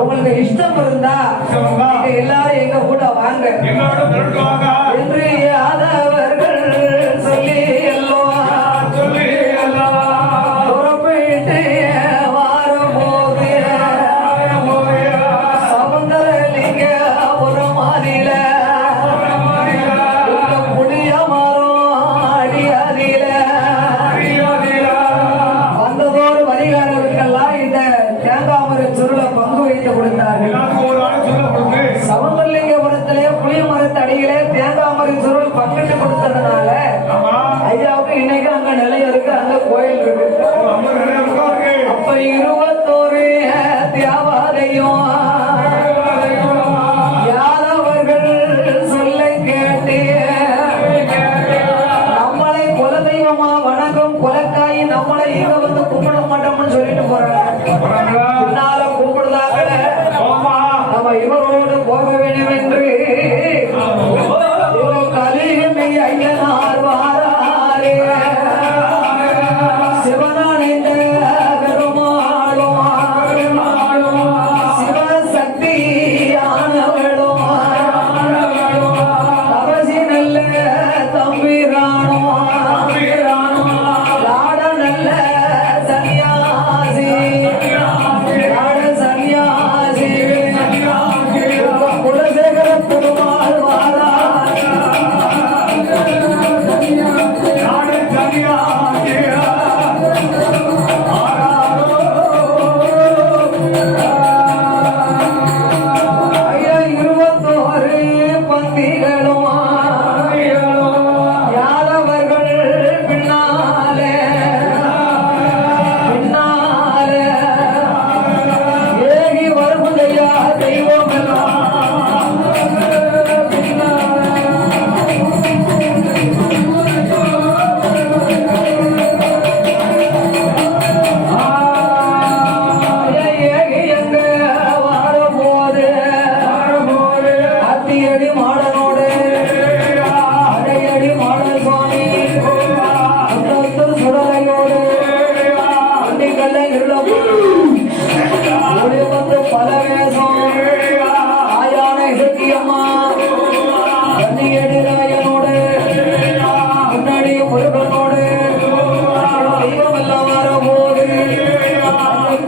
உங்களுக்கு இஷ்டம் இருந்தா எல்லாரும் எங்க கூட வாங்க என்று யாதவர்கள் சொல்லி புறப்பட்டு வாரபோது சமுந்தரலிங்க ஒரு மாநில புளிய மரம் அடியாதில வந்ததோடு வரிகாரர்களுக்கெல்லாம் இந்த தேங்காமர சுருளை பங்கு வைத்து கொடுத்தார்கள். சமுந்தரலிங்கபுரத்திலே புளிய மரத்து அடியிலே தேங்காமரை சுருள் பங்கிட்டு கொடுத்ததுனால ஐயாவுக்கு இன்னைக்கு அங்க நிலையம் இருக்கு, அங்க கோயில் இருக்கு. அப்ப 21 தேவாலயம் யாதவர்கள் சொல்ல கேட்டு நம்மளை குலதெய்வமா வணங்கும் குலக்காய் நம்மளை இங்க வந்து கும்பிட மாட்டோம்னு சொல்லிட்டு போறாங்க. பின்னால கும்பிடுதாங்க நம்ம இவரோடு போக வேண்டும் என்று கலிகமை ஐயனார் வாராரே சிவனானந்த பெருமாளும் சிவசக்தி ஆனவளும் அவசி நல்ல தம்பிரானும் லாட நல்ல சன்னியாசி லாட சன்னியாசி குலசேகர பெருமாள் வாரா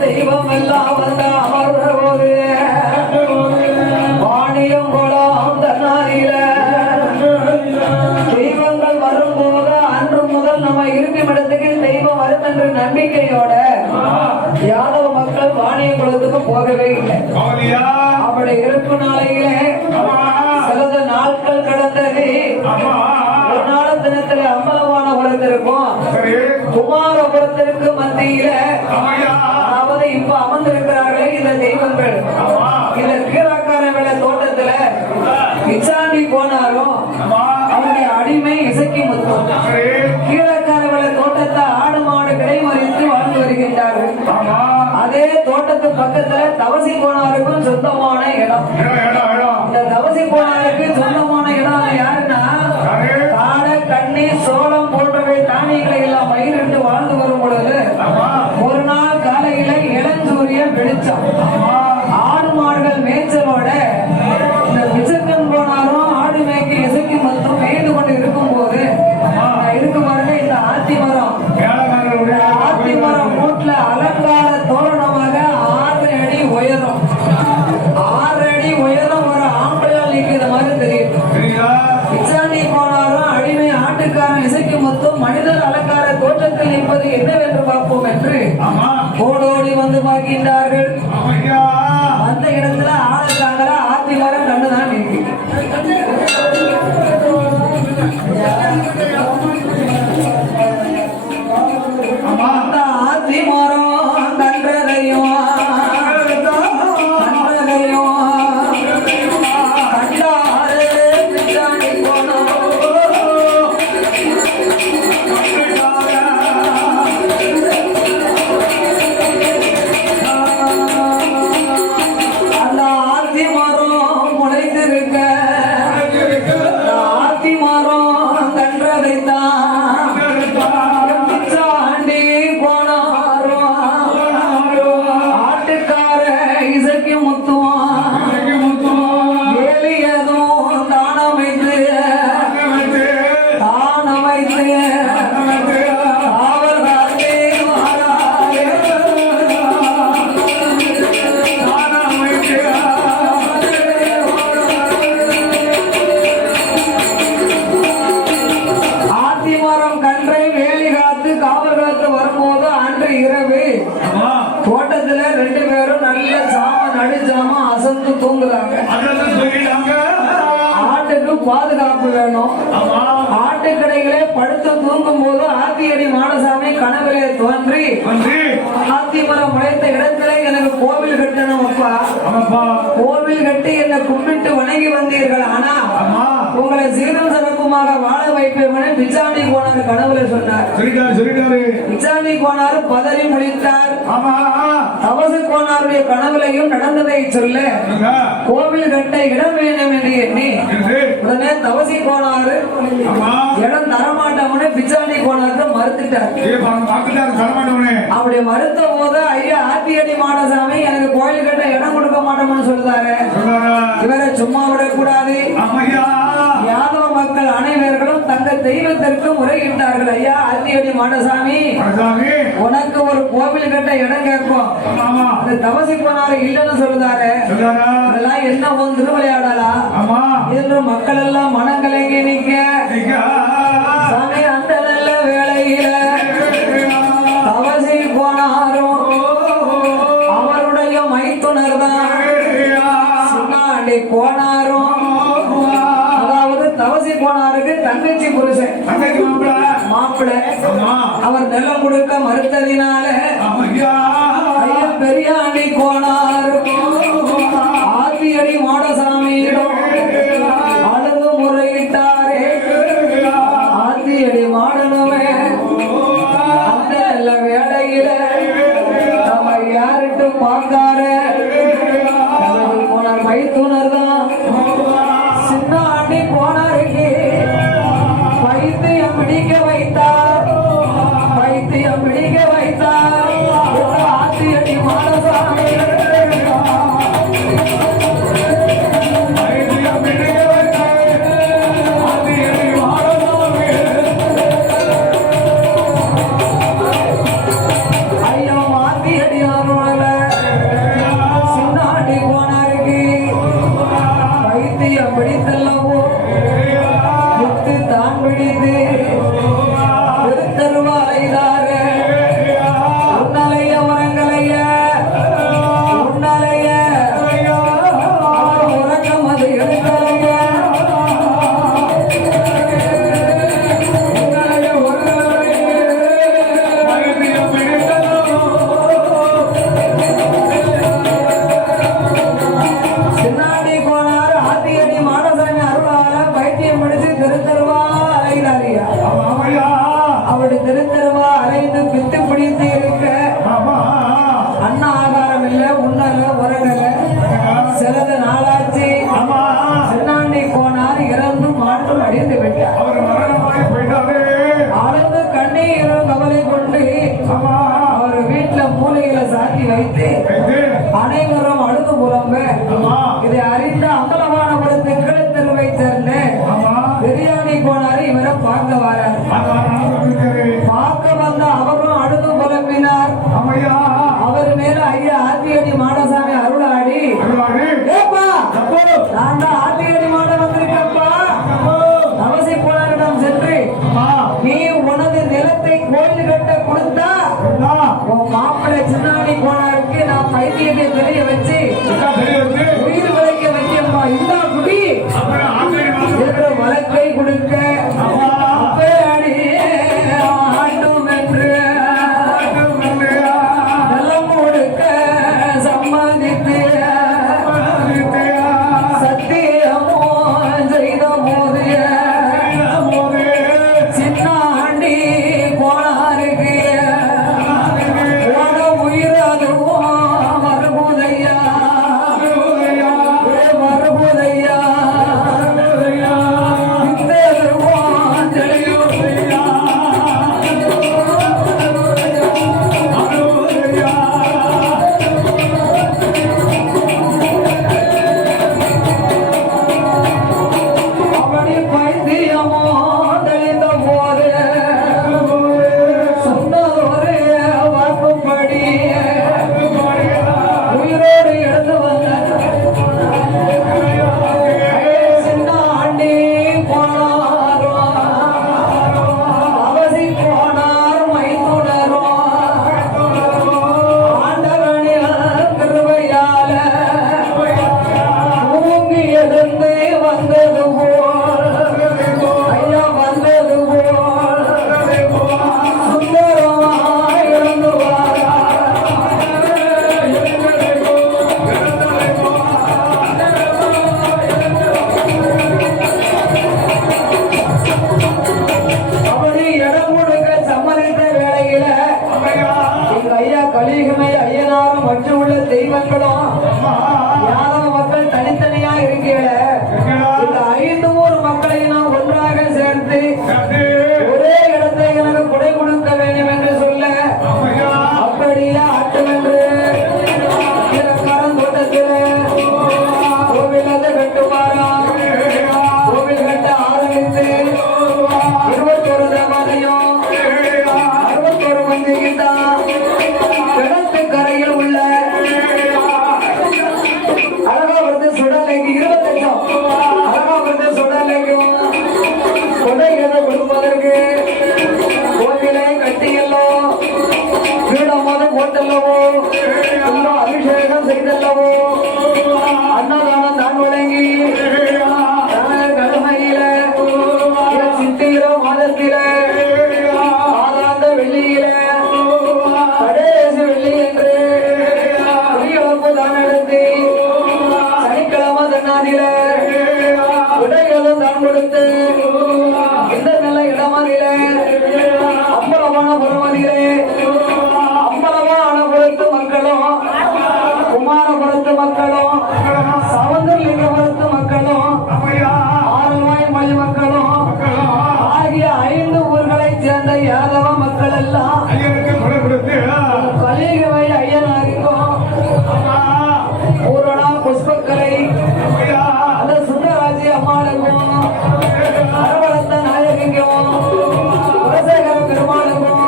தெய்வம் எல்லாம் வந்த அமர்ந்த போது வாணியம் கோலம் தன்னாரில தெய்வங்கள் வரும்போது அன்று முதல் நம்ம இருக்கும் இடத்துக்கு தெய்வம் வரும் என்ற நம்பிக்கையோட யாதவ மக்கள் வாணிய குலத்துக்கு போகவே இல்லை. அப்படி இருக்கும் நாளையிலே சிலது நாட்கள் கடந்தது. ஒரு நாள் தினத்துல அம்பலமான குலத்திற்கும் குமாரபுரத்திற்கு மத்தியில அதாவது இப்ப அமர்ந்திருக்கிறார்களே இந்த தெய்வங்கள் இந்த கீழக்கார வேலை தோட்டத்துல இச்சாண்டி போனாரும் அவருடைய அடிமை இசக்கி முத்தம் கீழக்கார வேலை தோட்டத்தை ஆடு மாடு கிடைமறித்து வாழ்ந்து வருகின்றார்கள். அதே தோட்டத்து பக்கத்துல தவசி கோனாருக்கும் சொந்தமான இடம். இந்த தவசி கோனாருக்கு சொந்தமான இடம் யாருன்னா காடை கண்ணி சோளம் போன்றவை தானியங்களை எல்லாம் பயிரிட்டு வாழ்ந்து வரும் பொழுது ஒரு நாள் காலையில இளஞ்சூரியன் வெளிச்சம் ஆடு மாடுகள் மேய்ச்சலோட இந்த விசக்கன் போனாலும் ஆடு மேய்க்கு இசைக்கு மட்டும் மேய்ந்து கொண்டு இருக்கும் போது இருக்கு பாருங்க இந்த ஆத்தி மரம் மூட்டுல அலங்கார தோரணமாக 6 அடி உயரம் 6 அடி உயரம் ஒரு ஆம்பளையால் நிற்கிற மாதிரி தெரியும். பிச்சாண்டி போனாலும் அடிமை ஆட்டுக்காரன் இசைக்கு மொத்தம் மனிதர் அலங்கார தோற்றத்தில் நிற்பது என்னவென்று பார்ப்போம் என்று ஓடோடி வந்து பார்க்கின்றார்கள். அந்த இடத்துல ஆளுக்காங்கள ஆத்தி மரம் கண்டுதான் நிற்கு. அந்த ஆத்தி மரம் கன்றதையும் கண்டாரு பிச்சாண்டி போனோம். அந்த ஆத்தி மரம் முளைத்திருக்க ஆத்தி மரம் கன்றதைத்தான் பிச்சாண்டி போனாரும் ஆட்டுக்கார இசைக்கு முத்துவான் ஏலியதும் தானமைத்து அவர்காலே மாறாரே ஆத்திமரம் கன்றை வேலி காத்து காவல் காத்து வரும்போது அன்று இரவு தோட்டத்துல 2 பேரும் நல்ல சாம நடுஜாம அசந்து தூங்குறாங்க. ஆட்டுக்கு பாதுகாப்பு வேணும். ஆட்டுக்கடைகளே படுத்து தூங்கும் போது ஆத்தியடி மாடசாமி கனவிலே தோன்றி ஆத்திமரம் முளைத்த இடத்துல எனக்கு கோவில் கட்டணும் அப்பா, கோவில் கட்டி என்னை கும்பிட்டு வணங்கி வந்தீர்கள். ஆனா உங்களை சீரும் சிறப்புமாக வாழ வைப்பேன் பிச்சாண்டி கோனார் கனவுல சொன்னார். பிச்சாண்டி கோனார் பதறி முடித்தார். தவசு கோனாருடைய கனவுலையும் நடந்ததை சொல்ல கோவில் கட்ட இடம் வேண்டும் என்று எண்ணி உடனே தவசி கோனாரு இடம் தரமாட்டோம்னு பிச்சாண்டி கோனாருக்கு மறுத்துட்டார். அப்படி மறுத்த போது ஐயா ஆத்தியடி மாடசாமி எனக்கு கோயில் கட்ட இடம் கொடுக்க மாட்டோம்னு சொல்றாரு. இவரை சும்மா விடக்கூடாது. யாதவ மக்கள் அனைவர்களும் தங்கள் தெய்வத்திற்கு முறையிட்டார்கள். ஐயா ஆத்தியடி மாடசாமி உனக்கு ஒரு கோவில் கட்ட இடம் கேட்போம். அந்த தவசி போனாரு இல்லைன்னு சொல்றாரு. இதெல்லாம் என்ன உன் திருவிளையாடலா என்று மக்கள் எல்லாம் மனங்கலங்கி நிக்க சாமி அந்த நல்ல வேளையில தவசி போனாரும் அவருடைய மைத்துனர் தான் சுண்ணாண்டி போனாரும். அதாவது தவசி போனாருக்கு தங்கச்சி புருஷன் மாப்பிள்ளை அவர் நிலம் கொடுக்க மறுத்ததினால ஐயா பெரியாண்டி போனாரு ஆத்தியடி மாடசாமியிடம் அழுது முறையிட்டாரே. ஆத்தியடி மாடனவே அந்த நல்ல வேலையில நம்ம யாருட்டு பார்க்காரு போனார் மைத்துனர் தான் சின்னாண்டி போனாருக்கு வைத்தியம் பிடிக்க வைத்தார். வைத்தியம் பிடிக்க வைத்தார் ஆத்தியடி மாடசாமி ஐயோ ஆத்தியடி சின்னாண்டி போனாருக்கு வைத்தியம் பிடித்தல்லவோ முத்து தான் பிடித்து பெருத்தருவாய்தார வைத்து அனைவரும் அழுது புலம்ப இதை அறிந்த அம்பலவானபுரத்து கிழத்தெருவை சேர்ந்த பிரியாணி கோனாரி இவரை பார்க்க வர பார்க்க வந்த அவரும் அழுது புலம்பினார். அவர் மேல ஐயா ஆத்தியடி மாடசாமி அருளாடி, நான் தான் ஆத்தியடி மாட வந்திருக்கப்பா, அவசி கோனாரிடம் சென்று நீ உனது நிலத்தை கோயில் கட்ட கொடுத்தா உன் மாப்பிள்ளை சின்னாடி கோனாருக்கு நான் பைத்தியத்தை தெரிய வச்சு உயிர் விளைக்க வைக்கப்பா, இந்த குடி என்ற வழக்கை கொடுக்க அப்படி ஆட்டும் என்று நலம் கொடுக்க சம்மதித்து சத்தியமோ செய்த போது சின்னாண்டி கோனாருக்கு உயிர் அதுவும் மறுபோதையா மறுபோதையா தெய்வங்களும் யாதவ மக்கள் தனித்தனியா இருக்கிற இந்த 5 ஊர் மக்களையும் நாம் ஒன்றாக சேர்த்து ஒரே இடத்தை எனக்கு கொடை கொடுக்க வேண்டும் என்று சொல்ல அப்படியே ஆட்டும் என்று கரந்தோட்டத்தில் கோவில் கட்டுவாரா, கோவில் கட்ட ஆரம்பித்து 21 தேவாலயம் 61 மந்திரிதான் கிணத்து கரையில் உள்ள அழகாவது சுடலைக்கு 20 லட்சம் அழகாவது சுடலைக்கும் கொடைகளை கொடுப்பதற்கு கோவிலை கட்டியல்லோ வீடமாவது போட்டல்லவோ இன்னும் அபிஷேகம் செய்தல்லவோ அன்னதானம் தான் வழங்கி கடமையில சித்திர மாதத்தில மாதாந்த வெள்ளியில கடைசி வெள்ளி என்று தான் நடத்தி சனிக்கிழமை தன்னாதில உடைகளும் தான் கொடுத்து இந்த நல்ல இடமதில அம்பலமான புறமதிலே அம்பலமான புறத்து மக்களும் குமாரபுரத்து மக்களும் சவந்தலிங்கபுரத்து மக்களும் ஆறுவாய் மொழி மக்களும் ஆகிய 5 ஊர்களைச் சேர்ந்த யாதவ மக்கள் எல்லாம் கலிகவை ஐயனாருக்கும் பூரணா புஷ்பக்கலை அந்த சுந்தராஜி அம்மாளுக்கும் அரவளத்த நாயகிக்கும் குலசேகர பெருமாளுக்கும்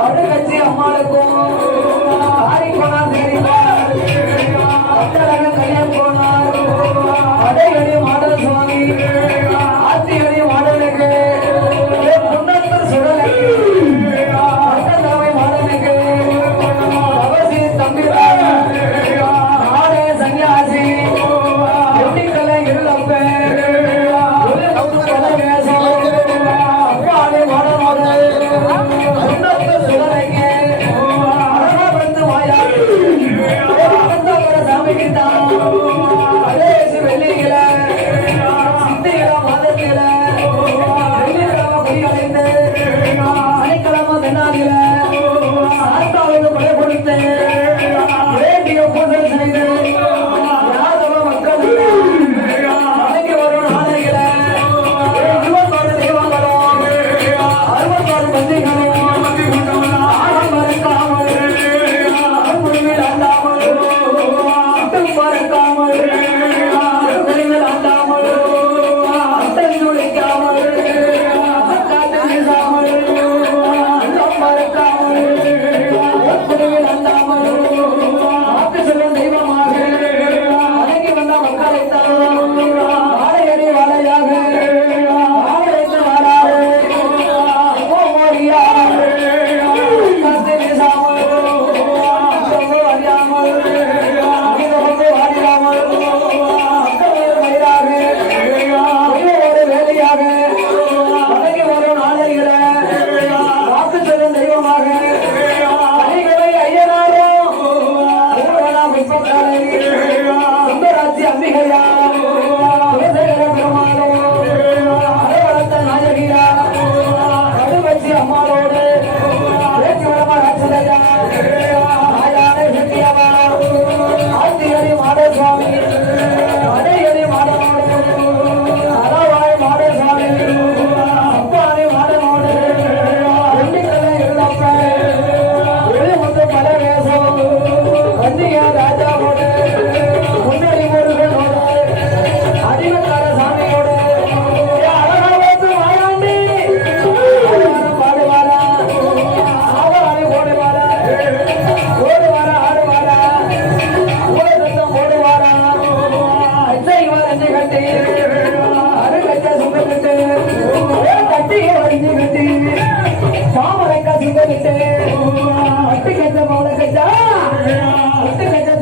வடுகட்சி அம்மாளுக்கும் ஆரிக்கோணா சேரிமார் அத்தழக கல்யாண் கோனார் அடையடி மாடல் சுவாமி ஆத்தியடி மாடலுக்கு முன்னத்தர் சுடலுக்கு அட்டதலை மாடலுக்கு அவசி தம்பிரான் நாடே சன்னியாசி எட்டிக்கலை இருளப்பன் அப்பாடி மாடனோடு முன்னத்தர் சுடலைக்கு அழகாபுரத்து வாயாடி சாமிக்கு தான் கடைசி வெள்ளியில கட்டு கட்ட மௌன கட்டா கட்டு கட்ட